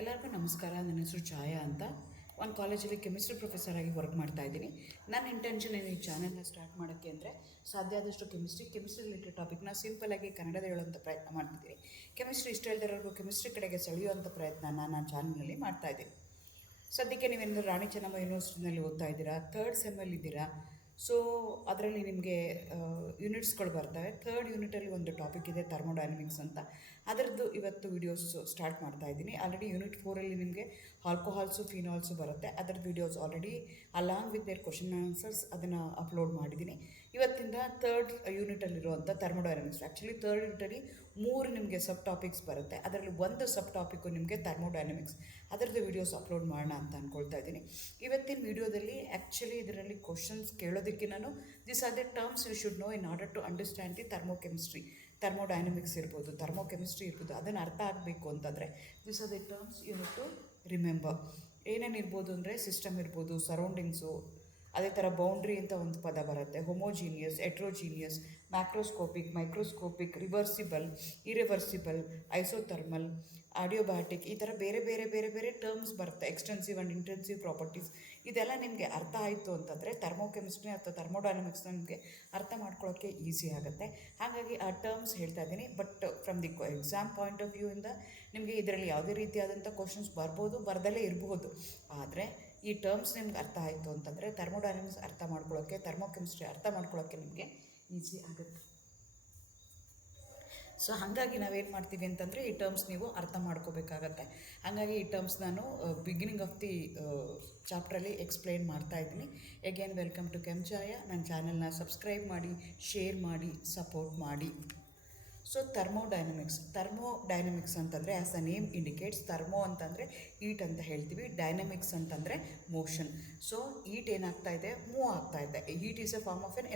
ಎಲ್ಲರಿಗೂ ನಮಸ್ಕಾರ. ನನ್ನ ಹೆಸರು ಛಾಯಾ ಅಂತ. ಒಂದು ಕಾಲೇಜಲ್ಲಿ ಕೆಮಿಸ್ಟ್ರಿ ಪ್ರೊಫೆಸರ್ ಆಗಿ ವರ್ಕ್ ಮಾಡ್ತಾ ಇದ್ದೀನಿ. ನನ್ನ ಇಂಟೆನ್ಷನ್ ಏನು ಈ ಚಾನಲ್ನ ಸ್ಟಾರ್ಟ್ ಮಾಡೋಕ್ಕೆ ಅಂದರೆ ಸಾಧ್ಯ ಆದಷ್ಟು ಕೆಮಿಸ್ಟ್ರಿ ರಿಲೇಟೆಡ್ ಟಾಪಿಕ್ನ ಸಿಂಪಲಾಗಿ ಕನ್ನಡದಲ್ಲಿ ಹೇಳುವಂಥ ಪ್ರಯತ್ನ ಮಾಡ್ತಿದ್ದೀನಿ. ಕೆಮಿಸ್ಟ್ರಿ ಇಷ್ಟ ಇಲ್ದಿರೋರ್ಗೂ ಕೆಮಿಸ್ಟ್ರಿ ಕಡೆಗೆ ಸೆಳೆಯುವಂಥ ಪ್ರಯತ್ನ ನಾನು ಚಾನಲ್ನಲ್ಲಿ ಮಾಡ್ತಾಯಿದ್ದೀನಿ. ಸದ್ಯಕ್ಕೆ ನೀವೇನಾದರೂ ರಾಣಿ ಚೆನ್ನಮ್ಮ ಯೂನಿವರ್ಸಿಟಿನಲ್ಲಿ ಓದ್ತಾ ಇದ್ದೀರಾ, ಥರ್ಡ್ ಸೆಮ್ಮಲ್ಲಿ ಇದ್ದೀರಾ. ಸೊ ಅದರಲ್ಲಿ ನಿಮಗೆ ಯೂನಿಟ್ಸ್ಗಳು ಬರ್ತವೆ. ಥರ್ಡ್ ಯೂನಿಟಲ್ಲಿ ಒಂದು ಟಾಪಿಕ್ ಇದೆ ಥರ್ಮೋಡೈನಮಿಕ್ಸ್ ಅಂತ. ಅದರದ್ದು ಇವತ್ತು ವೀಡಿಯೋಸ್ ಸ್ಟಾರ್ಟ್ ಮಾಡ್ತಾ ಇದ್ದೀನಿ. ಆಲ್ರೆಡಿ ಯೂನಿಟ್ 4ಅಲ್ಲಿ ನಿಮಗೆ ಆಲ್ಕೋಹಾಲ್ಸು ಫಿನಾಲ್ಸು ಬರುತ್ತೆ. ಅದರದ್ದು videos already along with their question answers ಅದನ್ನು ಅಪ್ಲೋಡ್ ಮಾಡಿದ್ದೀನಿ. ಇವತ್ತಿಂದ ಥರ್ಡ್ ಯೂನಿಟಲ್ಲಿರುವಂಥ ಥರ್ಮೋಡೈನಮಿಕ್ಸ್. ಆ್ಯಕ್ಚುಲಿ ಥರ್ಡ್ ಯೂನಿಟಲ್ಲಿ 3 ನಿಮಗೆ ಸಬ್ ಟಾಪಿಕ್ಸ್ ಬರುತ್ತೆ. ಅದರಲ್ಲಿ ಒಂದು ಸಬ್ ಟಾಪಿಕ್ಕು ನಿಮಗೆ ಥರ್ಮೋಡೈನಮಿಕ್ಸ್. ಅದರದ್ದು ವೀಡಿಯೋಸ್ ಅಪ್ಲೋಡ್ ಮಾಡೋಣ ಅಂತ ಅಂದ್ಕೊಳ್ತಾ ಇದ್ದೀನಿ. ಇವತ್ತಿನ ವೀಡಿಯೋದಲ್ಲಿ ಆ್ಯಕ್ಚುಲಿ ಇದರಲ್ಲಿ ಕ್ವಶನ್ಸ್ ಕೇಳೋದಕ್ಕೆ ನಾನು this are the terms you should know in order to understand the thermochemistry. Thermodynamics ಇರ್ಬೋದು, ಥರ್ಮೋಕೆಮಿಸ್ಟ್ರಿ ಇರ್ಬೋದು, ಅದನ್ನು ಅರ್ಥ ಆಗಬೇಕು ಅಂತಂದರೆ this are the terms you have to remember. ಏನೇನು ಇರ್ಬೋದು ಅಂದರೆ ಸಿಸ್ಟಮ್ ಇರ್ಬೋದು, ಸರೌಂಡಿಂಗ್ಸು, ಅದೇ ಥರ ಬೌಂಡ್ರಿ ಅಂತ ಒಂದು ಪದ ಬರುತ್ತೆ, homogeneous, heterogeneous, macroscopic, microscopic, reversible, irreversible, isothermal, adiabatic, ಈ ಥರ ಬೇರೆ ಬೇರೆ ಬೇರೆ ಬೇರೆ ಟರ್ಮ್ಸ್ ಬರುತ್ತೆ. Extensive and intensive properties. ಇದೆಲ್ಲ ನಿಮಗೆ ಅರ್ಥ ಆಯಿತು ಅಂತಂದರೆ ಥರ್ಮೋಕೆಮಿಸ್ಟ್ರಿ ಅಥವಾ ಥರ್ಮೋಡೈನಮಿಕ್ಸ್ನ ನಿಮಗೆ ಅರ್ಥ ಮಾಡ್ಕೊಳ್ಳೋಕ್ಕೆ ಈಸಿ ಆಗುತ್ತೆ. ಹಾಗಾಗಿ ಆ ಟರ್ಮ್ಸ್ ಹೇಳ್ತಾ ಇದ್ದೀನಿ. But from the exam point of view ಇಂದ ನಿಮಗೆ ಇದರಲ್ಲಿ ಯಾವುದೇ ರೀತಿಯಾದಂಥ ಕ್ವಶನ್ಸ್ ಬರ್ಬೋದು, ಬರ್ದಲೇ ಇರಬಹುದು. ಆದರೆ ಈ ಟರ್ಮ್ಸ್ ನಿಮ್ಗೆ ಅರ್ಥ ಆಯಿತು ಅಂತಂದರೆ ಥರ್ಮೋಡೈನಮಿಕ್ಸ್ ಅರ್ಥ ಮಾಡ್ಕೊಳ್ಳೋಕ್ಕೆ, ಥರ್ಮೋಕೆಮಿಸ್ಟ್ರಿ ಅರ್ಥ ಮಾಡ್ಕೊಳ್ಳೋಕ್ಕೆ ನಿಮಗೆ ಈಸಿ ಆಗುತ್ತೆ. ಸೊ ಹಾಗಾಗಿ ನಾವೇನು ಮಾಡ್ತೀವಿ ಅಂತಂದರೆ ಈ ಟರ್ಮ್ಸ್ ನೀವು ಅರ್ಥ ಮಾಡ್ಕೋಬೇಕಾಗತ್ತೆ. ಹಾಗಾಗಿ ಈ ಟರ್ಮ್ಸ್ ನಾನು ಬಿಗಿನಿಂಗ್ ಆಫ್ ದಿ ಚಾಪ್ಟ್ರಲ್ಲಿ ಎಕ್ಸ್ಪ್ಲೈನ್ ಮಾಡ್ತಾ ಇದ್ದೀನಿ. ಎಗೇನ್ ವೆಲ್ಕಮ್ ಟು ಕೆಂಚಾಯ. ನನ್ನ ಚಾನಲ್ನ ಸಬ್ಸ್ಕ್ರೈಬ್ ಮಾಡಿ, ಶೇರ್ ಮಾಡಿ, ಸಪೋರ್ಟ್ ಮಾಡಿ. ಸೊ ಥರ್ಮೋಡೈನಮಿಕ್ಸ್ ಅಂತಂದರೆ as the name indicates, thermo ಅಂತಂದರೆ ಹೀಟ್ ಅಂತ ಹೇಳ್ತೀವಿ, ಡೈನಮಿಕ್ಸ್ ಅಂತಂದರೆ ಮೋಷನ್. ಸೊ ಹೀಟ್ ಏನಾಗ್ತಾ ಇದೆ, ಮೂವ್ ಆಗ್ತಾ ಇದೆ. Heat is a form of an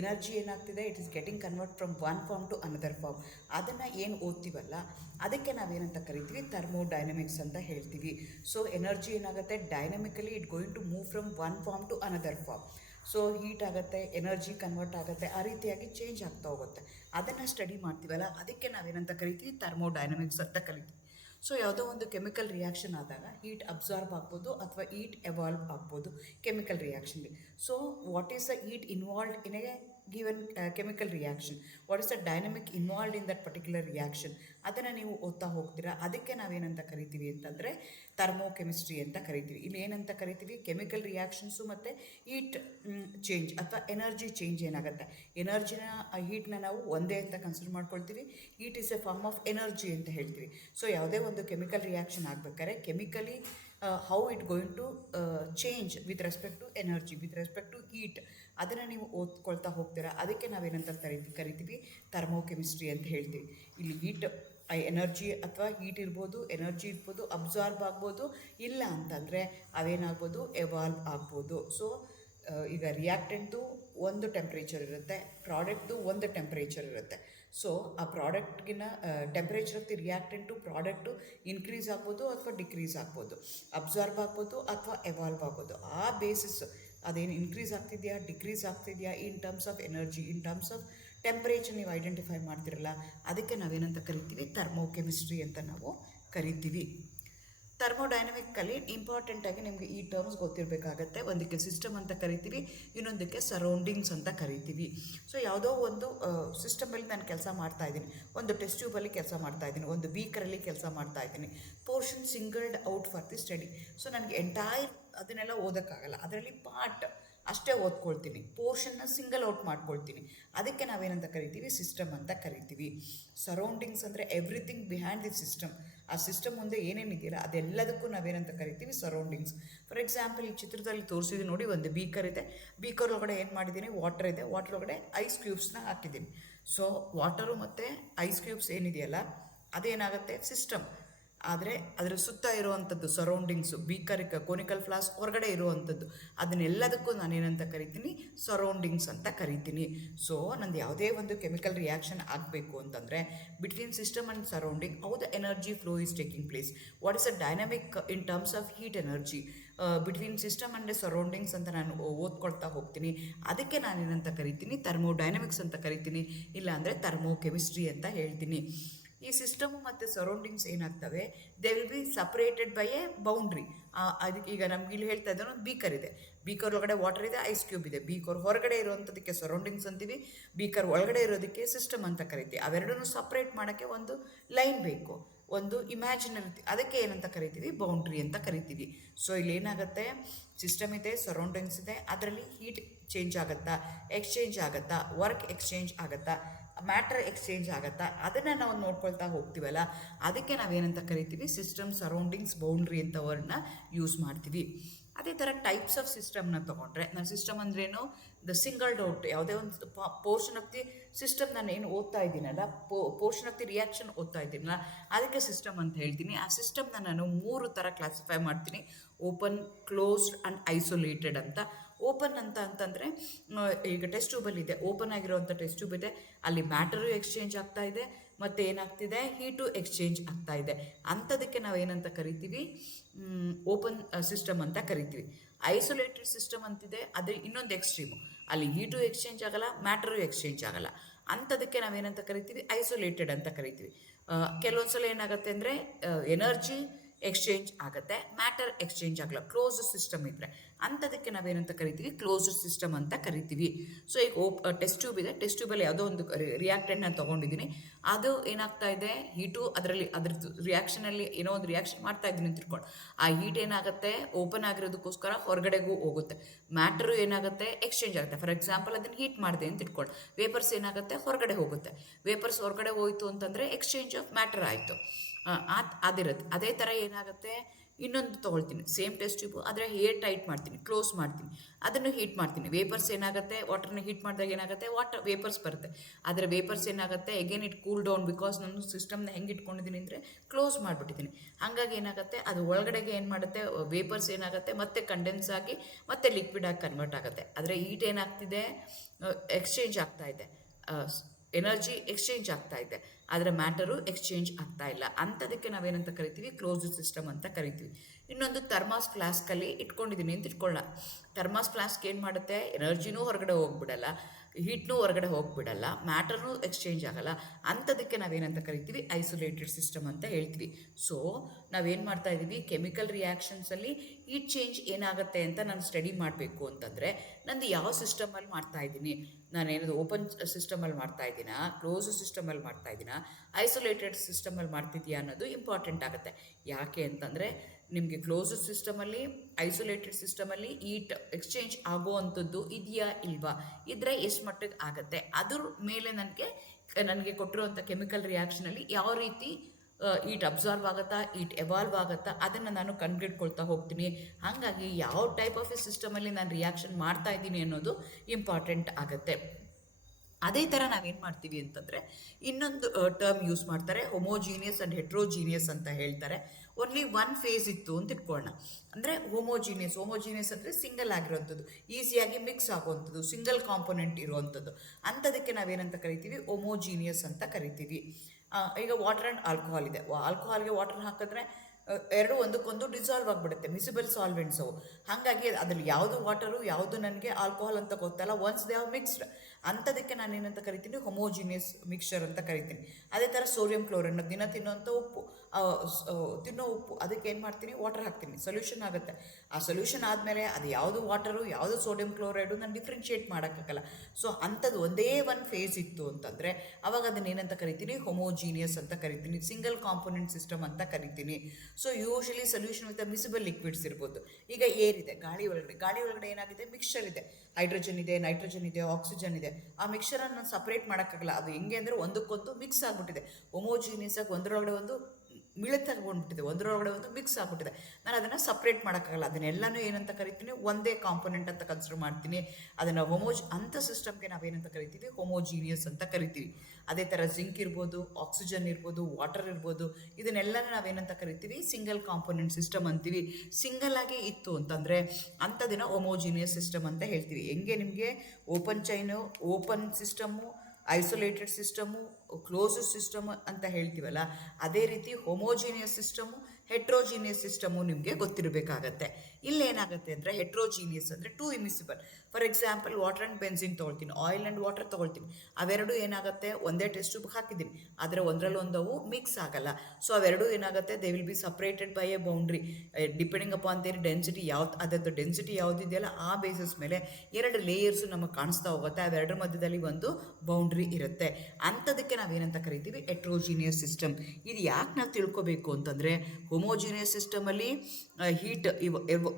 energy ಏನಾಗ್ತಿದೆ, it is getting convert from one form to another form. ಅದನ್ನು ಏನು ಓದ್ತೀವಲ್ಲ ಅದಕ್ಕೆ ನಾವೇನಂತ ಕರಿತೀವಿ, ಥರ್ಮೋಡೈನಮಿಕ್ಸ್ ಅಂತ ಹೇಳ್ತೀವಿ. ಸೊ ಎನರ್ಜಿ ಏನಾಗುತ್ತೆ, dynamically it going to move from one form to another form. So heat ಆಗುತ್ತೆ, ಎನರ್ಜಿ ಕನ್ವರ್ಟ್ ಆಗುತ್ತೆ, ಆ ರೀತಿಯಾಗಿ ಚೇಂಜ್ ಆಗ್ತಾ ಹೋಗುತ್ತೆ. ಅದನ್ನು ಸ್ಟಡಿ ಮಾಡ್ತೀವಲ್ಲ ಅದಕ್ಕೆ ನಾವೇನಂತ ಕರಿತೀವಿ, ಥರ್ಮೋಡೈನಮಿಕ್ಸ್ ಅಂತ ಕರಿತೀವಿ. ಸೊ ಯಾವುದೋ ಒಂದು ಕೆಮಿಕಲ್ ರಿಯಾಕ್ಷನ್ ಆದಾಗ ಹೀಟ್ ಅಬ್ಸಾರ್ಬ್ ಆಗ್ಬೋದು ಅಥವಾ ಹೀಟ್ ಎವಾಲ್ವ್ ಆಗ್ಬೋದು ಕೆಮಿಕಲ್ ರಿಯಾಕ್ಷನ್ಗೆ. So what is the heat involved in a given chemical reaction, what is the dynamic involved in that particular reaction, ಅದನ್ನು ನೀವು ಓದ್ತಾ ಹೋಗ್ತೀರಾ. ಅದಕ್ಕೆ ನಾವೇನಂತ ಕರಿತೀವಿ ಅಂತಂದರೆ ಥರ್ಮೋಕೆಮಿಸ್ಟ್ರಿ ಅಂತ ಕರಿತೀವಿ. ಇಲ್ಲಿ ಏನಂತ ಕರಿತೀವಿ, ಕೆಮಿಕಲ್ ರಿಯಾಕ್ಷನ್ಸು ಮತ್ತು ಹೀಟ್ ಚೇಂಜ್ ಅಥವಾ ಎನರ್ಜಿ ಚೇಂಜ್ ಏನಾಗುತ್ತೆ, ಎನರ್ಜಿನ ಹೀಟ್ನ ನಾವು ಒಂದೇ ಅಂತ ಕನ್ಸಿಡರ್ ಮಾಡ್ಕೊಳ್ತೀವಿ. Heat is a form of energy ಅಂತ ಹೇಳ್ತೀವಿ. ಸೊ ಯಾವುದೇ ಒಂದು ಕೆಮಿಕಲ್ ರಿಯಾಕ್ಷನ್ ಆಗಬೇಕಾದ್ರೆ chemically how it going to change with respect to energy, with respect to heat, ಅದನ್ನು ನೀವು ಓದ್ಕೊಳ್ತಾ ಹೋಗ್ತೀರಾ. ಅದಕ್ಕೆ ನಾವೇನಂತ ಕರಿತೀವಿ, ಥರ್ಮೋಕೆಮಿಸ್ಟ್ರಿ ಅಂತ ಹೇಳ್ತೀವಿ. ಇಲ್ಲಿ ಹೀಟ್ ಎನರ್ಜಿ ಅಥವಾ ಹೀಟ್ ಇರ್ಬೋದು, ಎನರ್ಜಿ ಇರ್ಬೋದು, ಅಬ್ಸಾರ್ಬ್ ಆಗ್ಬೋದು, ಇಲ್ಲ ಅಂತಂದರೆ ಅವೇನಾಗ್ಬೋದು, ಎವಾಲ್ವ್ ಆಗ್ಬೋದು. ಸೊ ಈಗ ರಿಯಾಕ್ಟೆಂಟ್ದು ಒಂದು ಟೆಂಪ್ರೇಚರ್ ಇರುತ್ತೆ, ಪ್ರಾಡಕ್ಟ್ದು ಒಂದು ಟೆಂಪ್ರೇಚರ್ ಇರುತ್ತೆ. ಸೊ ಆ ಪ್ರಾಡಕ್ಟ್ಗಿನ temperature of the reactant product increase ಆಗ್ಬೋದು ಅಥವಾ ಡಿಕ್ರೀಸ್ ಆಗ್ಬೋದು, ಅಬ್ಸಾರ್ಬ್ ಆಗ್ಬೋದು ಅಥವಾ ಎವಾಲ್ವ್ ಆಗ್ಬೋದು. ಆ ಬೇಸಿಸ್ ಅದೇನು ಇನ್ಕ್ರೀಸ್ ಆಗ್ತಿದೆಯಾ ಡಿಕ್ರೀಸ್ ಆಗ್ತಿದೆಯಾ in terms of energy, in terms of temperature ನೀವು ಐಡೆಂಟಿಫೈ ಮಾಡ್ತಿರಲ್ಲ, ಅದಕ್ಕೆ ನಾವೇನಂತ ಕರಿತೀವಿ, ಥರ್ಮೋಕೆಮಿಸ್ಟ್ರಿ ಅಂತ ನಾವು ಕರಿತೀವಿ. ಥರ್ಮೋಡೈನಮಿಕ್ಕಲ್ಲಿ ಇಂಪಾರ್ಟೆಂಟಾಗಿ ನಿಮಗೆ ಈ ಟರ್ಮ್ಸ್ ಗೊತ್ತಿರಬೇಕಾಗತ್ತೆ. ಒಂದಕ್ಕೆ ಸಿಸ್ಟಮ್ ಅಂತ ಕರಿತೀವಿ, ಇನ್ನೊಂದಕ್ಕೆ ಸರೌಂಡಿಂಗ್ಸ್ ಅಂತ ಕರಿತೀವಿ. ಸೊ ಯಾವುದೋ ಒಂದು ಸಿಸ್ಟಮಲ್ಲಿ ನಾನು ಕೆಲಸ ಮಾಡ್ತಾಯಿದ್ದೀನಿ, ಒಂದು ಟೆಸ್ಟ್ ಟ್ಯೂಬಲ್ಲಿ ಕೆಲಸ ಮಾಡ್ತಾಯಿದ್ದೀನಿ, ಒಂದು ಬೀಕರಲ್ಲಿ ಕೆಲಸ ಮಾಡ್ತಾಯಿದ್ದೀನಿ. Portion singled out for the study. So ನನಗೆ ಎಂಟೈರ್ ಅದನ್ನೆಲ್ಲ ಓದೋಕ್ಕಾಗಲ್ಲ, ಅದರಲ್ಲಿ ಪಾರ್ಟ್ ಅಷ್ಟೇ ಓದ್ಕೊಳ್ತೀನಿ, ಪೋರ್ಷನ್ನ ಸಿಂಗಲ್ ಔಟ್ ಮಾಡ್ಕೊಳ್ತೀನಿ. ಅದಕ್ಕೆ ನಾವೇನಂತ ಕರಿತೀವಿ, ಸಿಸ್ಟಮ್ ಅಂತ ಕರಿತೀವಿ. ಸರೌಂಡಿಂಗ್ಸ್ ಅಂದರೆ ಎವ್ರಿಥಿಂಗ್ ಬಿಹೈಂಡ್ ದಿ ಸಿಸ್ಟಮ್. ಆ ಸಿಸ್ಟಮ್ ಮುಂದೆ ಏನೇನಿದೆಯಲ್ಲ ಅದೆಲ್ಲದಕ್ಕೂ ನಾವೇನಂತ ಕರಿತೀವಿ, ಸರೌಂಡಿಂಗ್ಸ್. ಫಾರ್ ಎಕ್ಸಾಂಪಲ್ ಈ ಚಿತ್ರದಲ್ಲಿ ತೋರಿಸಿದ್ದೀನಿ ನೋಡಿ, ಒಂದು ಬೀಕರ್ ಇದೆ, ಬೀಕರ್ ಒಳಗಡೆ ಏನು ಮಾಡಿದ್ದೀನಿ, ವಾಟರ್ ಇದೆ, ವಾಟರ್ ಒಳಗಡೆ ಐಸ್ ಕ್ಯೂಬ್ಸ್ನ ಹಾಕಿದ್ದೀನಿ. ಸೊ ವಾಟರು ಮತ್ತು ಐಸ್ ಕ್ಯೂಬ್ಸ್ ಏನಿದೆಯಲ್ಲ ಅದೇನಾಗುತ್ತೆ, ಸಿಸ್ಟಮ್. ಆದರೆ ಅದರ ಸುತ್ತ ಇರುವಂಥದ್ದು ಸರೌಂಡಿಂಗ್ಸು, ಬೀಕರಿಗೆ ಕೋನಿಕಲ್ ಫ್ಲಾಸ್ಕ್ ಹೊರಗಡೆ ಇರುವಂಥದ್ದು, ಅದನ್ನೆಲ್ಲದಕ್ಕೂ ನಾನೇನಂತ ಕರಿತೀನಿ, ಸರೌಂಡಿಂಗ್ಸ್ ಅಂತ ಕರಿತೀನಿ. ಸೊ ನಂದು ಯಾವುದೇ ಒಂದು ಕೆಮಿಕಲ್ ರಿಯಾಕ್ಷನ್ ಆಗಬೇಕು ಅಂತಂದರೆ between system and surrounding how the energy flow is taking place, what is a dynamic in terms of heat energy between system and surroundings ಅಂತ ನಾನು ಓದ್ಕೊಳ್ತಾ ಹೋಗ್ತೀನಿ. ಅದಕ್ಕೆ ನಾನೇನಂತ ಕರಿತೀನಿ, ಥರ್ಮೋಡೈನಮಿಕ್ಸ್ ಅಂತ ಕರಿತೀನಿ, ಇಲ್ಲಾಂದರೆ ಥರ್ಮೋಕೆಮಿಸ್ಟ್ರಿ ಅಂತ ಹೇಳ್ತೀನಿ. ಈ ಸಿಸ್ಟಮು ಮತ್ತು ಸರೌಂಡಿಂಗ್ಸ್ ಏನಾಗ್ತವೆ, they will be separated by a boundary. ಅದಕ್ಕೆ ಈಗ ನಮ್ಗೆ ಇಲ್ಲಿ ಹೇಳ್ತಾ ಇದ್ದಾರೆ ಒಂದು ಬೀಕರ್ ಇದೆ, ಬೀಕರ್ ಒಳಗಡೆ ವಾಟರ್ ಇದೆ, ಐಸ್ ಕ್ಯೂಬ್ ಇದೆ. ಬೀಕರ್ ಹೊರಗಡೆ ಇರುವಂಥದ್ದಕ್ಕೆ ಸರೌಂಡಿಂಗ್ಸ್ ಅಂತೀವಿ, ಬೀಕರ್ ಒಳಗಡೆ ಇರೋದಕ್ಕೆ ಸಿಸ್ಟಮ್ ಅಂತ ಕರಿತೀವಿ. ಅವೆರಡನ್ನೂ ಸಪ್ರೇಟ್ ಮಾಡೋಕ್ಕೆ ಒಂದು ಲೈನ್ ಬೇಕು, ಒಂದು ಇಮ್ಯಾಜಿನರಿ, ಅದಕ್ಕೆ ಏನಂತ ಕರಿತೀವಿ, ಬೌಂಡ್ರಿ ಅಂತ ಕರಿತೀವಿ. ಸೊ ಇಲ್ಲಿ ಏನಾಗುತ್ತೆ, ಸಿಸ್ಟಮ್ ಇದೆ, ಸರೌಂಡಿಂಗ್ಸ್ ಇದೆ, ಅದರಲ್ಲಿ ಹೀಟ್ ಚೇಂಜ್ ಆಗುತ್ತಾ, ಎಕ್ಸ್ಚೇಂಜ್ ಆಗುತ್ತಾ, ವರ್ಕ್ ಎಕ್ಸ್ಚೇಂಜ್ ಆಗುತ್ತಾ, ಮ್ಯಾಟ್ರ್ ಎಕ್ಸ್ಚೇಂಜ್ ಆಗುತ್ತಾ, ಅದನ್ನು ನಾವು ನೋಡ್ಕೊಳ್ತಾ ಹೋಗ್ತೀವಲ್ಲ, ಅದಕ್ಕೆ ನಾವೇನಂತ ಕರಿತೀವಿ, ಸಿಸ್ಟಮ್ ಸರೌಂಡಿಂಗ್ಸ್ ಬೌಂಡ್ರಿ ಅಂತ ವರ್ಡ್ನ ಯೂಸ್ ಮಾಡ್ತೀವಿ. ಅದೇ ಥರ ಟೈಪ್ಸ್ ಆಫ್ ಸಿಸ್ಟಮ್ನ ತೊಗೊಂಡ್ರೆ, ನಾನು ಸಿಸ್ಟಮ್ ಅಂದ್ರೇನು, ದ ಸಿಂಗಲ್ ಡೌಟ್, ಯಾವುದೇ ಒಂದು ಪೋರ್ಷನ್ ಆಫ್ ದಿ ಸಿಸ್ಟಮ್ ನಾನು ಏನು ಓದ್ತಾ ಇದ್ದೀನಲ್ಲ, ಪೋರ್ಷನ್ ಆಫ್ ದಿ ರಿಯಾಕ್ಷನ್ ಓದ್ತಾ ಇದ್ದೀನಲ್ಲ, ಅದಕ್ಕೆ ಸಿಸ್ಟಮ್ ಅಂತ ಹೇಳ್ತೀನಿ. ಆ ಸಿಸ್ಟಮ್ನ ನಾನು 3 ಥರ ಕ್ಲಾಸಿಫೈ ಮಾಡ್ತೀನಿ: ಓಪನ್, ಕ್ಲೋಸ್ಡ್ ಆ್ಯಂಡ್ ಐಸೋಲೇಟೆಡ್ ಅಂತ. ಓಪನ್ ಅಂತಂದರೆ ಈಗ ಟೆಸ್ಟ್ ಟ್ಯೂಬಲ್ಲಿ ಇದೆ, ಓಪನ್ ಆಗಿರೋವಂಥ ಟೆಸ್ಟ್ ಟ್ಯೂಬ್ ಇದೆ, ಅಲ್ಲಿ ಮ್ಯಾಟರು ಎಕ್ಸ್ಚೇಂಜ್ ಆಗ್ತಾ ಇದೆ, ಮತ್ತು ಏನಾಗ್ತಿದೆ, ಹೀಟು ಎಕ್ಸ್ಚೇಂಜ್ ಆಗ್ತಾ ಇದೆ. ಅಂಥದಕ್ಕೆ ನಾವು ಏನಂತ ಕರಿತೀವಿ, ಓಪನ್ ಸಿಸ್ಟಮ್ ಅಂತ ಕರಿತೀವಿ. ಐಸೋಲೇಟೆಡ್ ಸಿಸ್ಟಮ್ ಅಂತಿದೆ, ಅದೇ ಇನ್ನೊಂದು ಎಕ್ಸ್ಟ್ರೀಮು, ಅಲ್ಲಿ ಹೀಟು ಎಕ್ಸ್ಚೇಂಜ್ ಆಗಲ್ಲ, ಮ್ಯಾಟರು ಎಕ್ಸ್ಚೇಂಜ್ ಆಗಲ್ಲ. ಅಂಥದಕ್ಕೆ ನಾವೇನಂತ ಕರಿತೀವಿ, ಐಸೋಲೇಟೆಡ್ ಅಂತ ಕರಿತೀವಿ. ಕೆಲವೊಂದು ಸಲ ಏನಾಗುತ್ತೆ ಅಂದರೆ ಎನರ್ಜಿ ಎಕ್ಸ್ಚೇಂಜ್ ಆಗುತ್ತೆ, ಮ್ಯಾಟರ್ ಎಕ್ಸ್ಚೇಂಜ್ ಆಗಲ್ಲ, ಕ್ಲೋಸ್ಡ್ ಸಿಸ್ಟಮ್ ಇದ್ದರೆ. ಅಂಥದಕ್ಕೆ ನಾವೇನಂತ ಕರಿತೀವಿ, ಕ್ಲೋಸ್ಡ್ ಸಿಸ್ಟಮ್ ಅಂತ ಕರಿತೀವಿ. ಸೊ ಈಗ ಟೆಸ್ಟ್ ಟ್ಯೂಬ್ ಇದೆ, ಟೆಸ್ಟ್ ಟ್ಯೂಬಲ್ಲಿ ಯಾವುದೋ ಒಂದು ರಿಯಾಕ್ಟೆಂಟ್ ನಾನು ತೊಗೊಂಡಿದ್ದೀನಿ, ಅದು ಏನಾಗ್ತಾ ಇದೆ, ಹೀಟು ಅದ್ರದ್ದು ರಿಯಾಕ್ಷನಲ್ಲಿ ಏನೋ ಒಂದು ರಿಯಾಕ್ಷನ್ ಮಾಡ್ತಾ ಇದ್ದೀನಿ ಅಂತ ತಿಳ್ಕೊಂಡು, ಆ ಹೀಟ್ ಏನಾಗುತ್ತೆ, ಓಪನ್ ಆಗಿರೋದಕ್ಕೋಸ್ಕರ ಹೊರಗಡೆಗೂ ಹೋಗುತ್ತೆ, ಮ್ಯಾಟರು ಏನಾಗುತ್ತೆ, ಎಕ್ಸ್ಚೇಂಜ್ ಆಗುತ್ತೆ. ಫಾರ್ ಎಕ್ಸಾಂಪಲ್ ಅದನ್ನು ಹೀಟ್ ಮಾಡಿದೆ ಅಂತ ತಿಳ್ಕೊಂಡು, ವೇಪರ್ಸ್ ಏನಾಗುತ್ತೆ, ಹೊರಗಡೆ ಹೋಗುತ್ತೆ. ವೇಪರ್ಸ್ ಹೊರಗಡೆ ಹೋಯಿತು ಅಂತಂದರೆ ಎಕ್ಸ್ಚೇಂಜ್ ಆಫ್ ಮ್ಯಾಟರ್ ಆಯಿತು, ಅದಿರುತ್ತೆ. ಅದೇ ಥರ ಏನಾಗುತ್ತೆ, ಇನ್ನೊಂದು ತೊಗೊಳ್ತೀನಿ, ಸೇಮ್ ಟೆಸ್ಟ್ ಟ್ಯೂಬು, ಆದರೆ ಏರ್ ಟೈಟ್ ಮಾಡ್ತೀನಿ, ಕ್ಲೋಸ್ ಮಾಡ್ತೀನಿ, ಅದನ್ನು ಹೀಟ್ ಮಾಡ್ತೀನಿ. ವೇಪರ್ಸ್ ಏನಾಗುತ್ತೆ, ವಾಟರ್ನ ಹೀಟ್ ಮಾಡಿದಾಗ ಏನಾಗುತ್ತೆ, ವೇಪರ್ಸ್ ಬರುತ್ತೆ. ಆದರೆ ವೇಪರ್ಸ್ ಏನಾಗುತ್ತೆ, again it cool down, because ನಾನು ಸಿಸ್ಟಮ್ನ ಹೆಂಗೆ ಇಟ್ಕೊಂಡಿದ್ದೀನಿ ಅಂದರೆ ಕ್ಲೋಸ್ ಮಾಡಿಬಿಟ್ಟಿದ್ದೀನಿ. ಹಾಗಾಗಿ ಏನಾಗುತ್ತೆ, ಅದು ಒಳಗಡೆಗೆ ಏನು ಮಾಡುತ್ತೆ, ವೇಪರ್ಸ್ ಏನಾಗುತ್ತೆ, ಮತ್ತೆ ಕಂಡೆನ್ಸ್ ಆಗಿ ಮತ್ತೆ ಲಿಕ್ವಿಡ್ ಆಗಿ ಕನ್ವರ್ಟ್ ಆಗುತ್ತೆ. ಆದರೆ ಹೀಟ್ ಏನಾಗ್ತಿದೆ, ಎಕ್ಸ್ಚೇಂಜ್ ಆಗ್ತಾ ಇದೆ, ಎನರ್ಜಿ ಎಕ್ಸ್ಚೇಂಜ್ ಆಗ್ತಾ ಇದೆ, ಆದರೆ ಮ್ಯಾಟರು ಎಕ್ಸ್ಚೇಂಜ್ ಆಗ್ತಾ ಇಲ್ಲ. ಅಂಥದಕ್ಕೆ ನಾವೇನಂತ ಕರಿತೀವಿ, ಕ್ಲೋಸ್ಡ್ ಸಿಸ್ಟಮ್ ಅಂತ ಕರಿತೀವಿ. ಇನ್ನೊಂದು ಥರ್ಮಾಸ್ ಫ್ಲಾಸ್ಕಲ್ಲಿ ಇಟ್ಕೊಂಡಿದ್ದೀನಿ ಅಂತ ಇಟ್ಕೊಳ್ಳೋಣ. ಥರ್ಮಾಸ್ ಫ್ಲಾಸ್ಕ್ ಏನು ಮಾಡುತ್ತೆ, ಎನರ್ಜಿನೂ ಹೊರಗಡೆ ಹೋಗ್ಬಿಡಲ್ಲ, ಹೀಟ್ನೂ ಹೊರಗಡೆ ಹೋಗ್ಬಿಡಲ್ಲ, ಮ್ಯಾಟರ್ನೂ ಎಕ್ಸ್ಚೇಂಜ್ ಆಗಲ್ಲ. ಅಂಥದಕ್ಕೆ ನಾವೇನಂತ ಕರಿತೀವಿ, ಐಸೋಲೇಟೆಡ್ ಸಿಸ್ಟಮ್ ಅಂತ ಹೇಳ್ತೀವಿ. ಸೊ ನಾವೇನು ಮಾಡ್ತಾ ಇದ್ದೀವಿ, ಕೆಮಿಕಲ್ ರಿಯಾಕ್ಷನ್ಸಲ್ಲಿ ಹೀಟ್ ಚೇಂಜ್ ಏನಾಗುತ್ತೆ ಅಂತ ನಾನು ಸ್ಟಡಿ ಮಾಡಬೇಕು ಅಂತಂದರೆ, ನಂದು ಯಾವ ಸಿಸ್ಟಮಲ್ಲಿ ಮಾಡ್ತಾ ಇದ್ದೀನಿ, ನಾನೇನದು ಓಪನ್ ಸಿಸ್ಟಮಲ್ಲಿ ಮಾಡ್ತಾ ಇದ್ದೀನಾ, ಕ್ಲೋಸ್ ಸಿಸ್ಟಮಲ್ಲಿ ಮಾಡ್ತಾ ಇದ್ದೀನಾ, ಐಸೋಲೇಟೆಡ್ ಸಿಸ್ಟಮಲ್ಲಿ ಮಾಡ್ತಿದ್ಯಾ ಅನ್ನೋದು ಇಂಪಾರ್ಟೆಂಟ್ ಆಗುತ್ತೆ. ಯಾಕೆ ಅಂತಂದರೆ, ನಿಮಗೆ ಕ್ಲೋಸ್ಡ್ ಸಿಸ್ಟಮಲ್ಲಿ, ಐಸೋಲೇಟೆಡ್ ಸಿಸ್ಟಮಲ್ಲಿ ಹೀಟ್ ಎಕ್ಸ್ಚೇಂಜ್ ಆಗೋವಂಥದ್ದು ಇದೆಯಾ ಇಲ್ವಾ, ಇದ್ದರೆ ಎಷ್ಟು ಮಟ್ಟಿಗೆ ಆಗುತ್ತೆ, ಅದ್ರ ಮೇಲೆ ನನಗೆ ಕೊಟ್ಟಿರುವಂಥ ಕೆಮಿಕಲ್ ರಿಯಾಕ್ಷನಲ್ಲಿ ಯಾವ ರೀತಿ ಹೀಟ್ ಅಬ್ಸಾರ್ವ್ ಆಗುತ್ತಾ, ಹೀಟ್ ಎವಾಲ್ವ್ ಆಗುತ್ತಾ, ಅದನ್ನು ನಾನು ಕಂಡುಹಿಡ್ಕೊಳ್ತಾ ಹೋಗ್ತೀನಿ. ಹಾಗಾಗಿ ಯಾವ ಟೈಪ್ ಆಫ್ ಎ ಸಿಸ್ಟಮಲ್ಲಿ ನಾನು ರಿಯಾಕ್ಷನ್ ಮಾಡ್ತಾ ಇದ್ದೀನಿ ಅನ್ನೋದು ಇಂಪಾರ್ಟೆಂಟ್ ಆಗುತ್ತೆ. ಅದೇ ಥರ ನಾವೇನು ಮಾಡ್ತೀವಿ ಅಂತಂದರೆ, ಇನ್ನೊಂದು ಟರ್ಮ್ ಯೂಸ್ ಮಾಡ್ತಾರೆ, ಹೊಮೋಜೀನಿಯಸ್ ಆ್ಯಂಡ್ ಹೆಟ್ರೋಜೀನಿಯಸ್ ಅಂತ ಹೇಳ್ತಾರೆ. ಓನ್ಲಿ ಒನ್ ಫೇಸ್ ಇತ್ತು ಅಂತ ಇಟ್ಕೊಳ್ಳೋಣ, ಅಂದರೆ ಹೋಮೋಜೀನಿಯಸ್ ಅಂದರೆ ಸಿಂಗಲ್ ಆಗಿರೋವಂಥದ್ದು, ಈಸಿಯಾಗಿ ಮಿಕ್ಸ್ ಆಗುವಂಥದ್ದು, ಸಿಂಗಲ್ ಕಾಂಪೊನೆಂಟ್ ಇರುವಂಥದ್ದು. ಅಂಥದಕ್ಕೆ ನಾವೇನಂತ ಕರಿತೀವಿ, ಹೋಮೋಜೀನಿಯಸ್ ಅಂತ ಕರಿತೀವಿ. ಈಗ ವಾಟರ್ ಆ್ಯಂಡ್ ಆಲ್ಕೋಹಾಲ್ ಇದೆ, ಆಲ್ಕೋಹಾಲ್ಗೆ ವಾಟರ್ ಹಾಕಿದ್ರೆ ಎರಡು ಒಂದಕ್ಕೊಂದು ಡಿಸಾಲ್ವ್ ಆಗಿಬಿಡುತ್ತೆ, ಮಿಸಿಬಲ್ ಸಾಲ್ವೆಂಟ್ಸ್ ಅವು. ಹಾಗಾಗಿ ಅದರಲ್ಲಿ ಯಾವುದು ವಾಟರು ಯಾವುದು ನನಗೆ ಆಲ್ಕೋಹಾಲ್ ಅಂತ ಗೊತ್ತಲ್ಲ, ಒನ್ಸ್ ದೇ ಆರ್ ಮಿಕ್ಸ್ಡ್. ಅಂಥದಕ್ಕೆ ನಾನು ಏನಂತ ಕರಿತೀನಿ, ಹೊಮೋಜಿನಿಯಸ್ ಮಿಕ್ಸ್ಚರ್ ಅಂತ ಕರಿತೀನಿ. ಅದೇ ಥರ ಸೋಡಿಯಂ ಕ್ಲೋರೈಡ್ ದಿನ ತಿನ್ನೋಂಥ ಉಪ್ಪು, ತಿನ್ನೋ ಉಪ್ಪು, ಅದಕ್ಕೆ ಏನು ಮಾಡ್ತೀನಿ, ವಾಟರ್ ಹಾಕ್ತೀನಿ, ಸೊಲ್ಯೂಷನ್ ಆಗುತ್ತೆ. ಆ ಸೊಲ್ಯೂಷನ್ ಆದಮೇಲೆ ಅದು ಯಾವುದು ವಾಟರು ಯಾವುದು ಸೋಡಿಯಂ ಕ್ಲೋರೈಡು ನಾನು ಡಿಫ್ರೆನ್ಷಿಯೇಟ್ ಮಾಡೋಕ್ಕಾಗಲ್ಲ. ಸೊ ಅಂಥದ್ದು ಒಂದೇ ಒಂದು ಫೇಸ್ ಇತ್ತು ಅಂತಂದರೆ ಅವಾಗ ಅದನ್ನ ಏನಂತ ಕರಿತೀನಿ, ಹೊಮೋಜೀನಿಯಸ್ ಅಂತ ಕರಿತೀನಿ, ಸಿಂಗಲ್ ಕಾಂಪೊನೆಂಟ್ ಸಿಸ್ಟಮ್ ಅಂತ ಕರಿತೀನಿ. So usually solution with miscible liquids ಇರ್ಬೋದು. ಈಗ ಏರ್ ಇದೆ, ಗಾಳಿ ಒಳಗಡೆ ಏನಾಗಿದೆ, ಮಿಕ್ಸ್ಚರ್ ಇದೆ, ಹೈಡ್ರೋಜನ್ ಇದೆ, ನೈಟ್ರೋಜನ್ ಇದೆ, ಆಕ್ಸಿಜನ್ ಇದೆ. ಆ ಮಿಕ್ಸ್ಚರನ್ನು ನಾನು ಸಪ್ರೇಟ್ ಮಾಡೋಕ್ಕಾಗಲ್ಲ, ಅದು ಹೆಂಗೆ ಅಂದರೆ ಒಂದಕ್ಕೊಂದು ಮಿಕ್ಸ್ ಆಗಿಬಿಟ್ಟಿದೆ, ಹೊಮೋಜೀನಿಯಸ್ ಆಗಿ ಒಂದರೊಳಗಡೆ ಒಂದು ಮಿಳಿತಾಗ್ಬಿಟ್ಟಿದೆ, ಒಂದರೊಳಗಡೆ ಒಂದು ಮಿಕ್ಸ್ ಆಗಿಬಿಟ್ಟಿದೆ. ನಾನು ಅದನ್ನು ಸಪ್ರೇಟ್ ಮಾಡೋಕ್ಕಾಗಲ್ಲ, ಅದನ್ನೆಲ್ಲನೂ ಏನಂತ ಕರಿತೀನಿ, ಒಂದೇ ಕಾಂಪೊನೆಂಟ್ ಅಂತ ಕನ್ಸಿಡರ್ ಮಾಡ್ತೀನಿ. ಅದನ್ನು ಅಂಥ ಸಿಸ್ಟಮ್ಗೆ ನಾವೇನಂತ ಕರಿತೀವಿ, ಹೊಮೋಜೀನಿಯಸ್ ಅಂತ ಕರಿತೀವಿ. ಅದೇ ಥರ ಜಿಂಕ್ ಇರ್ಬೋದು, ಆಕ್ಸಿಜನ್ ಇರ್ಬೋದು, ವಾಟರ್ ಇರ್ಬೋದು, ಇದನ್ನೆಲ್ಲನೂ ನಾವೇನಂತ ಕರಿತೀವಿ, ಸಿಂಗಲ್ ಕಾಂಪೊನೆಂಟ್ ಸಿಸ್ಟಮ್ ಅಂತೀವಿ. ಸಿಂಗಲ್ ಆಗಿ ಇತ್ತು ಅಂತಂದರೆ ಅಂಥದನ್ನ ಹೊಮೋಜೀನಿಯಸ್ ಸಿಸ್ಟಮ್ ಅಂತ ಹೇಳ್ತೀವಿ. ಹೆಂಗೆ ನಿಮಗೆ open chain, open system, isolated system, close system ಅಂತ ಹೇಳ್ತೀವಲ್ಲ, ಅದೇ ರೀತಿ ಹೋಮೋಜಿನಿಯಸ್ ಸಿಸ್ಟಮು, ಹೆಟ್ರೋಜಿನಿಯಸ್ ಸಿಸ್ಟಮು ನಿಮಗೆ ಗೊತ್ತಿರಬೇಕಾಗತ್ತೆ. ಇಲ್ಲೇನಾಗುತ್ತೆ ಅಂದರೆ ಹೆಟ್ರೋಜಿನಿಯಸ್ ಅಂದರೆ two immiscible. For example water and benzene ತೊಗೊಳ್ತೀನಿ, ಆಯಿಲ್ ಆ್ಯಂಡ್ ವಾಟರ್ ತೊಗೊಳ್ತೀನಿ. ಅವೆರಡು ಏನಾಗುತ್ತೆ, ಒಂದೇ ಟೆಸ್ಟ್ ಟ್ಯೂಬ್ ಹಾಕಿದ್ದೀನಿ, ಆದರೆ ಒಂದರಲ್ಲೊಂದವು ಮಿಕ್ಸ್ ಆಗಲ್ಲ. ಸೊ ಅವೆರಡು ಏನಾಗುತ್ತೆ, they will be separated by a boundary depending upon there density. ಅದರದ್ದು ಡೆನ್ಸಿಟಿ ಯಾವುದಿದೆಯಲ್ಲ ಆ ಬೇಸಿಸ್ ಮೇಲೆ ಎರಡು ಲೇಯರ್ಸು ನಮಗೆ ಕಾಣಿಸ್ತಾ ಹೋಗುತ್ತೆ. ಅವೆರಡರ ಮಧ್ಯದಲ್ಲಿ ಒಂದು ಬೌಂಡ್ರಿ ಇರುತ್ತೆ. ಅಂಥದಕ್ಕೆ ನಾವೇನಂತ ಕರಿತೀವಿ, ಹೆಟ್ರೋಜಿನಿಯಸ್ ಸಿಸ್ಟಮ್. ಇದು ಯಾಕೆ ನಾವು ತಿಳ್ಕೊಬೇಕು ಅಂತಂದರೆ, ಹೋಮೋಜಿನಿಯಸ್ ಸಿಸ್ಟಮಲ್ಲಿ ಹೀಟ್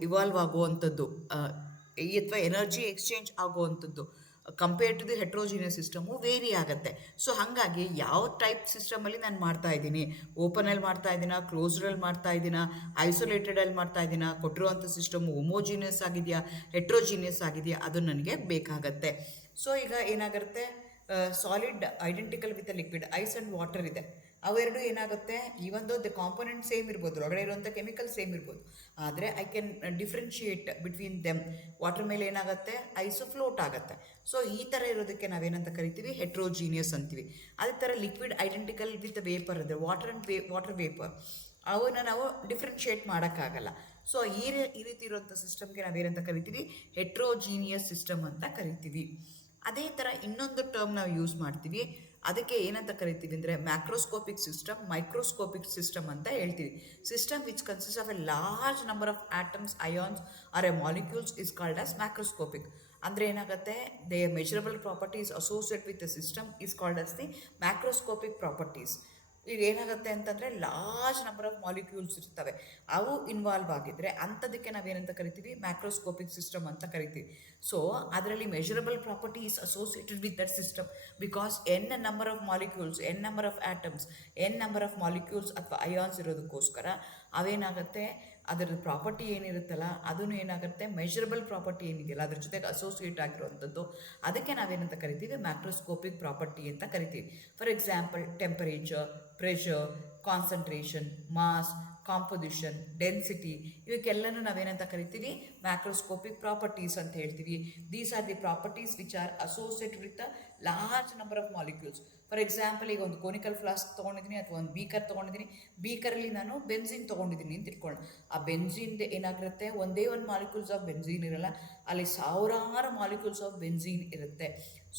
ಇವಾಲ್ವ್ ಆಗುವಂಥದ್ದು ಅಥವಾ ಎನರ್ಜಿ ಎಕ್ಸ್ಚೇಂಜ್ ಆಗುವಂಥದ್ದು compare to the heterogeneous system vary ಆಗುತ್ತೆ. ಸೊ ಹಾಗಾಗಿ ಯಾವ ಟೈಪ್ ಸಿಸ್ಟಮಲ್ಲಿ ನಾನು ಮಾಡ್ತಾ ಇದ್ದೀನಿ, ಓಪನಲ್ಲಿ ಮಾಡ್ತಾ ಇದ್ದೀನಾ, ಕ್ಲೋಸ್ಡಲ್ಲಿ ಮಾಡ್ತಾ ಇದ್ದೀನಾ, ಐಸೋಲೇಟೆಡಲ್ಲಿ ಮಾಡ್ತಾ ಇದ್ದೀನಾ, ಕೊಟ್ಟಿರುವಂಥ ಸಿಸ್ಟಮು ಹೋಮೋಜಿನಿಯಸ್ ಆಗಿದೆಯಾ, ಹೆಟ್ರೋಜಿನಿಯಸ್ ಆಗಿದೆಯಾ, ಅದು ನನಗೆ ಬೇಕಾಗತ್ತೆ. ಸೊ ಈಗ ಏನಾಗುತ್ತೆ, solid identical with liquid, ice and water ಇದೆ. ಅವೆರಡು ಏನಾಗುತ್ತೆ, even though the component same ಇರ್ಬೋದು, ಹೊರಗಡೆ ಇರುವಂಥ ಕೆಮಿಕಲ್ ಸೇಮ್ ಇರ್ಬೋದು, ಆದರೆ I can differentiate between them. Water ಮೇಲೆ ಏನಾಗುತ್ತೆ, ಐಸು ಫ್ಲೋಟ್ ಆಗುತ್ತೆ. ಸೊ ಈ ಥರ ಇರೋದಕ್ಕೆ ನಾವೇನಂತ ಕರಿತೀವಿ, ಹೆಟ್ರೋಜೀನಿಯಸ್ ಅಂತೀವಿ. ಅದೇ ಥರ ಲಿಕ್ವಿಡ್ ಐಡೆಂಟಿಕಲ್ ವಿತ್ ವೇಪರ್ ಅಂದರೆ ವಾಟರ್ ವೇಪರ್, ಅವನ್ನ ನಾವು ಡಿಫ್ರೆನ್ಶಿಯೇಟ್ ಮಾಡೋಕ್ಕಾಗಲ್ಲ. ಸೊ ಈ ರೀತಿ ಇರುವಂಥ ಸಿಸ್ಟಮ್ಗೆ ನಾವೇನಂತ ಕರಿತೀವಿ, ಹೆಟ್ರೋಜೀನಿಯಸ್ ಸಿಸ್ಟಮ್ ಅಂತ ಕರಿತೀವಿ. ಅದೇ ಥರ ಇನ್ನೊಂದು ಟರ್ಮ್ ನಾವು ಯೂಸ್ ಮಾಡ್ತೀವಿ, ಅದಕ್ಕೆ ಏನಂತ ಕರಿತೀವಿ ಅಂದರೆ ಮ್ಯಾಕ್ರೋಸ್ಕೋಪಿಕ್ ಸಿಸ್ಟಮ್, ಮೈಕ್ರೋಸ್ಕೋಪಿಕ್ ಸಿಸ್ಟಮ್ ಅಂತ ಹೇಳ್ತೀವಿ. System which consist of A large number of atoms, ions R A molecules is called as macroscopic. ಅಂದರೆ ಏನಾಗುತ್ತೆ, they measurable properties associate with the system is called as the macroscopic properties. ಈಗ ಏನಾಗುತ್ತೆ ಅಂತಂದರೆ large number of molecules ಇರ್ತವೆ, ಅವು involve ಆಗಿದ್ದರೆ ಅಂಥದಕ್ಕೆ ನಾವೇನಂತ ಕರಿತೀವಿ, ಮ್ಯಾಕ್ರೋಸ್ಕೋಪಿಕ್ ಸಿಸ್ಟಮ್ ಅಂತ ಕರಿತೀವಿ. ಸೊ ಅದರಲ್ಲಿ measurable property is associated with that system because N number of molecules, N number of atoms, N number of molecules ಅಥವಾ ಅಯಾನ್ಸ್ ಇರೋದಕ್ಕೋಸ್ಕರ ಅವೇನಾಗುತ್ತೆ, ಅದರ ಪ್ರಾಪರ್ಟಿ ಏನಿರುತ್ತಲ್ಲ ಅದನ್ನು ಏನಾಗುತ್ತೆ, ಮೆಜರಬಲ್ ಪ್ರಾಪರ್ಟಿ ಏನಿದೆಯಲ್ಲ ಅದ್ರ ಜೊತೆಗೆ ಅಸೋಸಿಯೇಟ್ ಆಗಿರುವಂಥದ್ದು, ಅದಕ್ಕೆ ನಾವೇನಂತ ಕರಿತೀವಿ, ಮ್ಯಾಕ್ರೋಸ್ಕೋಪಿಕ್ ಪ್ರಾಪರ್ಟಿ ಅಂತ ಕರಿತೀವಿ. For example temperature, pressure, concentration, mass, composition, density, ಇವಕ್ಕೆಲ್ಲನೂ ನಾವೇನಂತ ಕರಿತೀವಿ, ಮ್ಯಾಕ್ರೋಸ್ಕೋಪಿಕ್ ಪ್ರಾಪರ್ಟೀಸ್ ಅಂತ ಹೇಳ್ತೀವಿ. These are the properties which are associated with the large number of molecules. For example ಈಗ ಒಂದು ಕೋನಿಕಲ್ ಫ್ಲಾಸ್ಕ್ ತೊಗೊಂಡಿದ್ದೀನಿ ಅಥವಾ ಒಂದು ಬೀಕರ್ ತೊಗೊಂಡಿದ್ದೀನಿ, ಬೀಕರಲ್ಲಿ ನಾನು ಬೆನ್ಸಿನ್ ತೊಗೊಂಡಿದ್ದೀನಿ ಅಂತ ಇಟ್ಕೊಳ್ಳೋಣ. ಆ ಬೆನ್ಸಿನ್ ಏನಾಗಿರುತ್ತೆ, ಒಂದೇ ಒಂದು ಮಾಲಿಕ್ಯೂಲ್ಸ್ ಆಫ್ ಬೆನ್ಸಿನ್ ಇರಲ್ಲ, ಅಲ್ಲಿ ಸಾವಿರಾರು ಮಾಲಿಕ್ಯೂಲ್ಸ್ ಆಫ್ ಬೆನ್ಸಿನ್ ಇರುತ್ತೆ.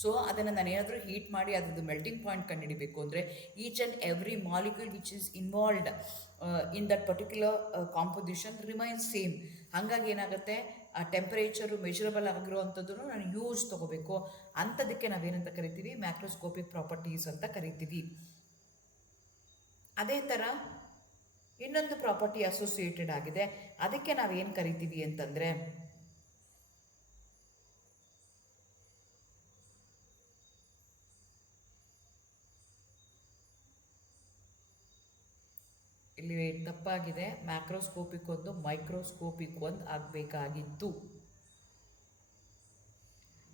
ಸೊ ಅದನ್ನು ನಾನು ಏನಾದರೂ ಹೀಟ್ ಮಾಡಿ ಅದರದ್ದು ಮೆಲ್ಟಿಂಗ್ ಪಾಯಿಂಟ್ ಕಂಡುಹಿಡಿಬೇಕು ಅಂದರೆ each and every molecule which is involved in that particular composition remains same. ಹಾಗಾಗಿ ಏನಾಗುತ್ತೆ, ಆ ಟೆಂಪರೇಚರು ಮೆಜರಬಲ್ ಆಗಿರುವಂಥದ್ದನ್ನು ನಾನು ಯೂಸ್ ತೊಗೋಬೇಕು. ಅಂಥದಕ್ಕೆ ನಾವೇನಂತ ಕರಿತೀವಿ, ಮ್ಯಾಕ್ರೋಸ್ಕೋಪಿಕ್ ಪ್ರಾಪರ್ಟೀಸ್ ಅಂತ ಕರಿತೀವಿ. ಅದೇ ಥರ ಇನ್ನೊಂದು ಪ್ರಾಪರ್ಟಿ ಅಸೋಸಿಯೇಟೆಡ್ ಆಗಿದೆ, ಅದಕ್ಕೆ ನಾವೇನು ಕರಿತೀವಿ ಅಂತಂದರೆ, ಇಲ್ಲಿ ತಪ್ಪಾಗಿದೆ, ಮ್ಯಾಕ್ರೋಸ್ಕೋಪಿಕ್ ಒಂದು, ಮೈಕ್ರೋಸ್ಕೋಪಿಕ್ ಒಂದು ಆಗಬೇಕಾಗಿತ್ತು.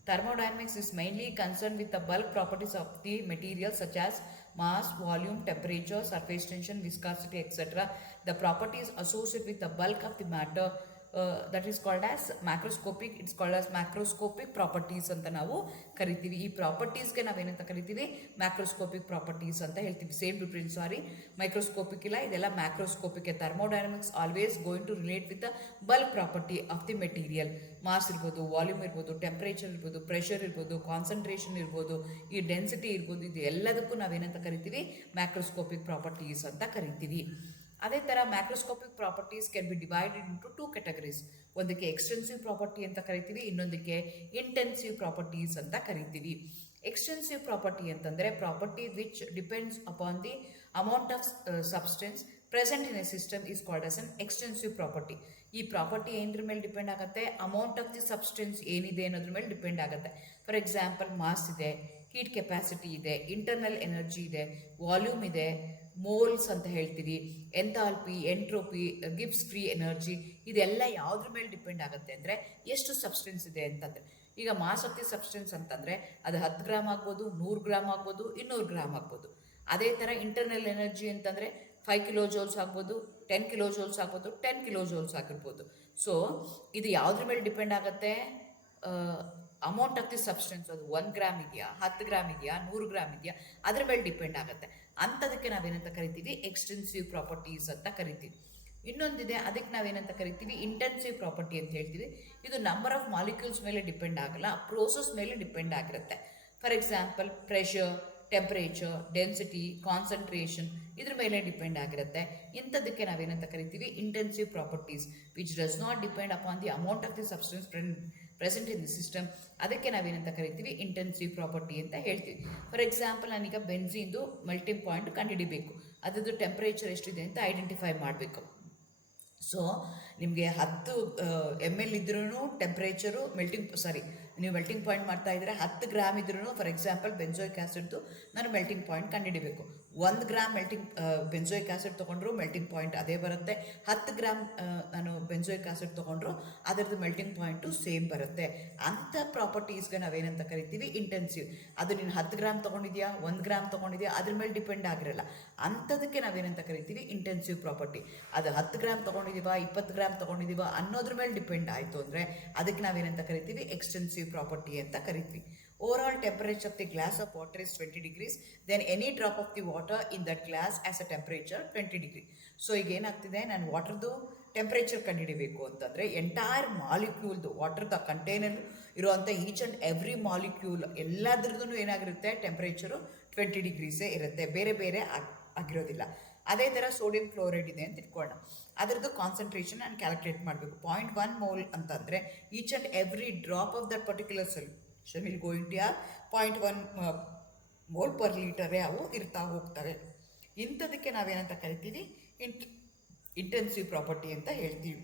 Thermodynamics is mainly concerned with the bulk properties of the material such as mass, volume, temperature, surface tension, viscosity, etc. The properties associated with the bulk of the matter that is called as macroscopic. It's called as macroscopic properties ಅಂತ ನಾವು ಕರಿತೀವಿ. ಈ ಪ್ರಾಪರ್ಟೀಸ್ಗೆ ನಾವೇನಂತ ಕರಿತೀವಿ, macroscopic properties ಅಂತ ಹೇಳ್ತೀವಿ. Same difference, ಸಾರಿ, microscopic ಇಲ್ಲ, ಇದೆಲ್ಲ macroscopic. Thermodynamics always going to relate with the bulk property of the material. Mass ಇರ್ಬೋದು, ವಾಲ್ಯೂಮ್ ಇರ್ಬೋದು, ಟೆಂಪ್ರೇಚರ್ ಇರ್ಬೋದು, ಪ್ರೆಷರ್ ಇರ್ಬೋದು, ಕಾನ್ಸಂಟ್ರೇಷನ್ ಇರ್ಬೋದು, ಈ ಡೆನ್ಸಿಟಿ ಇರ್ಬೋದು, ಇದು ಎಲ್ಲದಕ್ಕೂ ನಾವೇನಂತ ಕರಿತೀವಿ, ಮ್ಯಾಕ್ರೋಸ್ಕೋಪಿಕ್ ಪ್ರಾಪರ್ಟೀಸ್ ಅಂತ ಕರಿತೀವಿ. ಅದೇ ಥರ macroscopic properties can be divided into two categories. ಒಂದಕ್ಕೆ ಎಕ್ಸ್ಟೆನ್ಸಿವ್ ಪ್ರಾಪರ್ಟಿ ಅಂತ ಕರಿತೀವಿ, ಇನ್ನೊಂದಕ್ಕೆ ಇಂಟೆನ್ಸಿವ್ ಪ್ರಾಪರ್ಟೀಸ್ ಅಂತ ಕರಿತೀವಿ. ಎಕ್ಸ್ಟೆನ್ಸಿವ್ ಪ್ರಾಪರ್ಟಿ ಅಂತಂದರೆ property which depends upon the amount of substance present in a system is called as an extensive property. ಈ property ಏನರ ಮೇಲೆ ಡಿಪೆಂಡ್ ಆಗುತ್ತೆ, ಅಮೌಂಟ್ ಆಫ್ ದಿ ಸಬ್ಸ್ಟೆನ್ಸ್ ಏನಿದೆ ಅನ್ನೋದ್ರ ಮೇಲೆ ಡಿಪೆಂಡ್ ಆಗುತ್ತೆ. ಫಾರ್ ಎಕ್ಸಾಂಪಲ್ ಮಾಸ್ ಇದೆ, ಹೀಟ್ ಕೆಪಾಸಿಟಿ ಇದೆ, ಇಂಟರ್ನಲ್ ಎನರ್ಜಿ ಇದೆ, ವಾಲ್ಯೂಮ್ ಇದೆ, ಮೋಲ್ಸ್ ಅಂತ ಹೇಳ್ತೀವಿ, enthalpy, entropy, Gibbs free energy, ಇದೆಲ್ಲ ಯಾವುದ್ರ ಮೇಲೆ ಡಿಪೆಂಡ್ ಆಗುತ್ತೆ ಅಂದರೆ ಎಷ್ಟು ಸಬ್ಸ್ಟೆನ್ಸ್ ಇದೆ ಅಂತಂದರೆ. ಈಗ ಮಾಸ್ ಆಫ್ ದಿ ಸಬ್ಸ್ಟೆನ್ಸ್ ಅಂತಂದರೆ ಅದು 10 ಗ್ರಾಮ್ ಆಗ್ಬೋದು, 100 ಗ್ರಾಮ್ ಆಗ್ಬೋದು, 200 ಗ್ರಾಮ್ ಆಗ್ಬೋದು. ಅದೇ ಥರ ಇಂಟರ್ನಲ್ ಎನರ್ಜಿ ಅಂತಂದರೆ 5 ಕಿಲೋ ಜೋಲ್ಸ್ ಆಗ್ಬೋದು, 10 ಕಿಲೋ ಜೋಲ್ಸ್ ಆಗ್ಬೋದು, 10 ಕಿಲೋ ಜೋಲ್ಸ್ ಆಗಿರ್ಬೋದು. ಸೊ ಇದು ಯಾವುದ್ರ ಮೇಲೆ ಡಿಪೆಂಡ್ ಆಗುತ್ತೆ, ಅಮೌಂಟ್ ಆಫ್ ದಿ ಸಬ್ಸ್ಟೆನ್ಸ್, ಅದು 1 ಗ್ರಾಮ್ ಇದೆಯಾ, 10 ಗ್ರಾಮ್ ಇದೆಯಾ, 100 ಗ್ರಾಮ್ ಇದೆಯಾ, ಅದ್ರ ಮೇಲೆ ಡಿಪೆಂಡ್ ಆಗುತ್ತೆ. ಅಂಥದಕ್ಕೆ ನಾವೇನಂತ ಕರಿತೀವಿ, ಎಕ್ಸ್ಟೆನ್ಸಿವ್ ಪ್ರಾಪರ್ಟೀಸ್ ಅಂತ ಕರಿತೀವಿ. ಇನ್ನೊಂದಿದೆ, ಅದಕ್ಕೆ ನಾವೇನಂತ ಕರಿತೀವಿ, ಇಂಟೆನ್ಸಿವ್ ಪ್ರಾಪರ್ಟಿ ಅಂತ ಹೇಳ್ತೀವಿ. ಇದು ನಂಬರ್ ಆಫ್ ಮಾಲಿಕ್ಯೂಲ್ಸ್ ಮೇಲೆ ಡಿಪೆಂಡ್ ಆಗಲ್ಲ, ಪ್ರೋಸೆಸ್ ಮೇಲೆ ಡಿಪೆಂಡ್ ಆಗಿರುತ್ತೆ. For example pressure, temperature, density, concentration ಇದ್ರ ಮೇಲೆ ಡಿಪೆಂಡ್ ಆಗಿರುತ್ತೆ. ಇಂಥದಕ್ಕೆ ನಾವೇನಂತ ಕರಿತೀವಿ, intensive properties which does not depend upon the amount of the substance present in the system. ಅದಕ್ಕೆ ನಾವೇನಂತ ಕರಿತೀವಿ, ಇಂಟೆನ್ಸಿವ್ ಪ್ರಾಪರ್ಟಿ ಅಂತ ಹೇಳ್ತೀವಿ. ಫಾರ್ ಎಕ್ಸಾಂಪಲ್, ನಾನೀಗ ಬೆನ್ಝೀನ್ದು ಮೆಲ್ಟಿಂಗ್ ಪಾಯಿಂಟ್ ಕಂಡುಹಿಡಿಬೇಕು, ಅದರದ್ದು ಟೆಂಪರೇಚರ್ ಎಷ್ಟಿದೆ ಅಂತ ಐಡೆಂಟಿಫೈ ಮಾಡಬೇಕು. ಸೊ ನಿಮಗೆ 10 ml ಇದ್ರೂ ಟೆಂಪ್ರೇಚರು ನೀವು ಮೆಲ್ಟಿಂಗ್ ಪಾಯಿಂಟ್ ಮಾಡ್ತಾ ಇದ್ದರೆ 10 ಗ್ರಾಮ್ ಇದ್ರೂ, ಫಾರ್ ಎಕ್ಸಾಂಪಲ್ ಬೆಂಜೋಯಿಕ್ ಆ್ಯಸಿಡ್ದು ನಾನು ಮೆಲ್ಟಿಂಗ್ ಪಾಯಿಂಟ್ ಕಂಡುಹಿಡಿಬೇಕು. 1 ಗ್ರಾಮ್ ಬೆಂಜೋಯಿಕ್ ಆ್ಯಸಿಡ್ ತೊಗೊಂಡ್ರು ಮೆಲ್ಟಿಂಗ್ ಪಾಯಿಂಟ್ ಅದೇ ಬರುತ್ತೆ. 10 ಗ್ರಾಮ್ ನಾನು ಬೆಂಜೋಯಿಕ್ ಆ್ಯಸಿಡ್ ತೊಗೊಂಡ್ರು ಅದರದ್ದು ಮೆಲ್ಟಿಂಗ್ ಪಾಯಿಂಟು ಸೇಮ್ ಬರುತ್ತೆ. ಅಂಥ ಪ್ರಾಪರ್ಟೀಸ್ಗೆ ನಾವೇನಂತ ಕರಿತೀವಿ, ಇಂಟೆನ್ಸಿವ್. ಅದು ನೀನು 10 ಗ್ರಾಮ್ ತೊಗೊಂಡಿದ್ಯಾ, 1 ಗ್ರಾಮ್ ತೊಗೊಂಡಿದ್ಯಾ, ಅದ್ರ ಮೇಲೆ ಡಿಪೆಂಡ್ ಆಗಿರಲ್ಲ. ಅಂಥದಕ್ಕೆ ನಾವೇನಂತ ಕರಿತೀವಿ, ಇಂಟೆನ್ಸಿವ್ ಪ್ರಾಪರ್ಟಿ. ಅದು 10 ಗ್ರಾಮ್ ತೊಗೊಂಡಿದ್ದೀವ, 20 ಗ್ರಾಮ್ ತೊಗೊಂಡಿದ್ದೀವ ಅನ್ನೋದ್ರ ಮೇಲೆ ಡಿಪೆಂಡ್ ಆಯಿತು ಅಂದರೆ ಅದಕ್ಕೆ ನಾವೇನಂತ ಕರಿತೀವಿ, ಎಕ್ಸ್ಟೆನ್ಸಿವ್ ಪ್ರಾಪರ್ಟಿ ಅಂತ ಕರಿತೀವಿ. Overall temperature of the glass of water is 20 degrees. Then any drop of the water in that glass has a temperature 20 degree. So ಈಗ ಏನಾಗ್ತಿದೆ, ನಾನು ವಾಟರ್ದು ಟೆಂಪ್ರೇಚರ್ ಕಂಡುಹಿಡಿಬೇಕು ಅಂತಂದರೆ ಎಂಟೈರ್ ಮಾಲಿಕ್ಯೂಲ್ದು ವಾಟರ್ದ ಕಂಟೈನರ್ ಇರುವಂಥ ಈಚ್ ಆ್ಯಂಡ್ ಎವ್ರಿ ಮಾಲಿಕ್ಯೂಲ್ ಎಲ್ಲದ್ರದ್ದು ಏನಾಗಿರುತ್ತೆ, temperature 20 ಡಿಗ್ರೀಸೇ ಇರುತ್ತೆ, ಬೇರೆ ಬೇರೆ ಆಗಿರೋದಿಲ್ಲ. ಅದೇ ಥರ ಸೋಡಿಯಂ ಕ್ಲೋರೈಡ್ ಇದೆ ಅಂತ ಇಟ್ಕೊಳ್ಳೋಣ, ಅದರದ್ದು ಕಾನ್ಸಂಟ್ರೇಷನ್ ನಾನು ಕ್ಯಾಲ್ಕುಲೇಟ್ ಮಾಡಬೇಕು. 0.1 ಮೋಲ್ ಅಂತಂದರೆ each and every drop of that particular solution will going to have 0.1 mole per ಲೀಟರೇ ಅವು ಇರ್ತಾ ಹೋಗ್ತವೆ. ಇಂಥದಕ್ಕೆ ನಾವೇನಂತ ಕರಿತೀವಿ, ಇಂಟೆನ್ಸಿವ್ ಪ್ರಾಪರ್ಟಿ ಅಂತ ಹೇಳ್ತೀವಿ.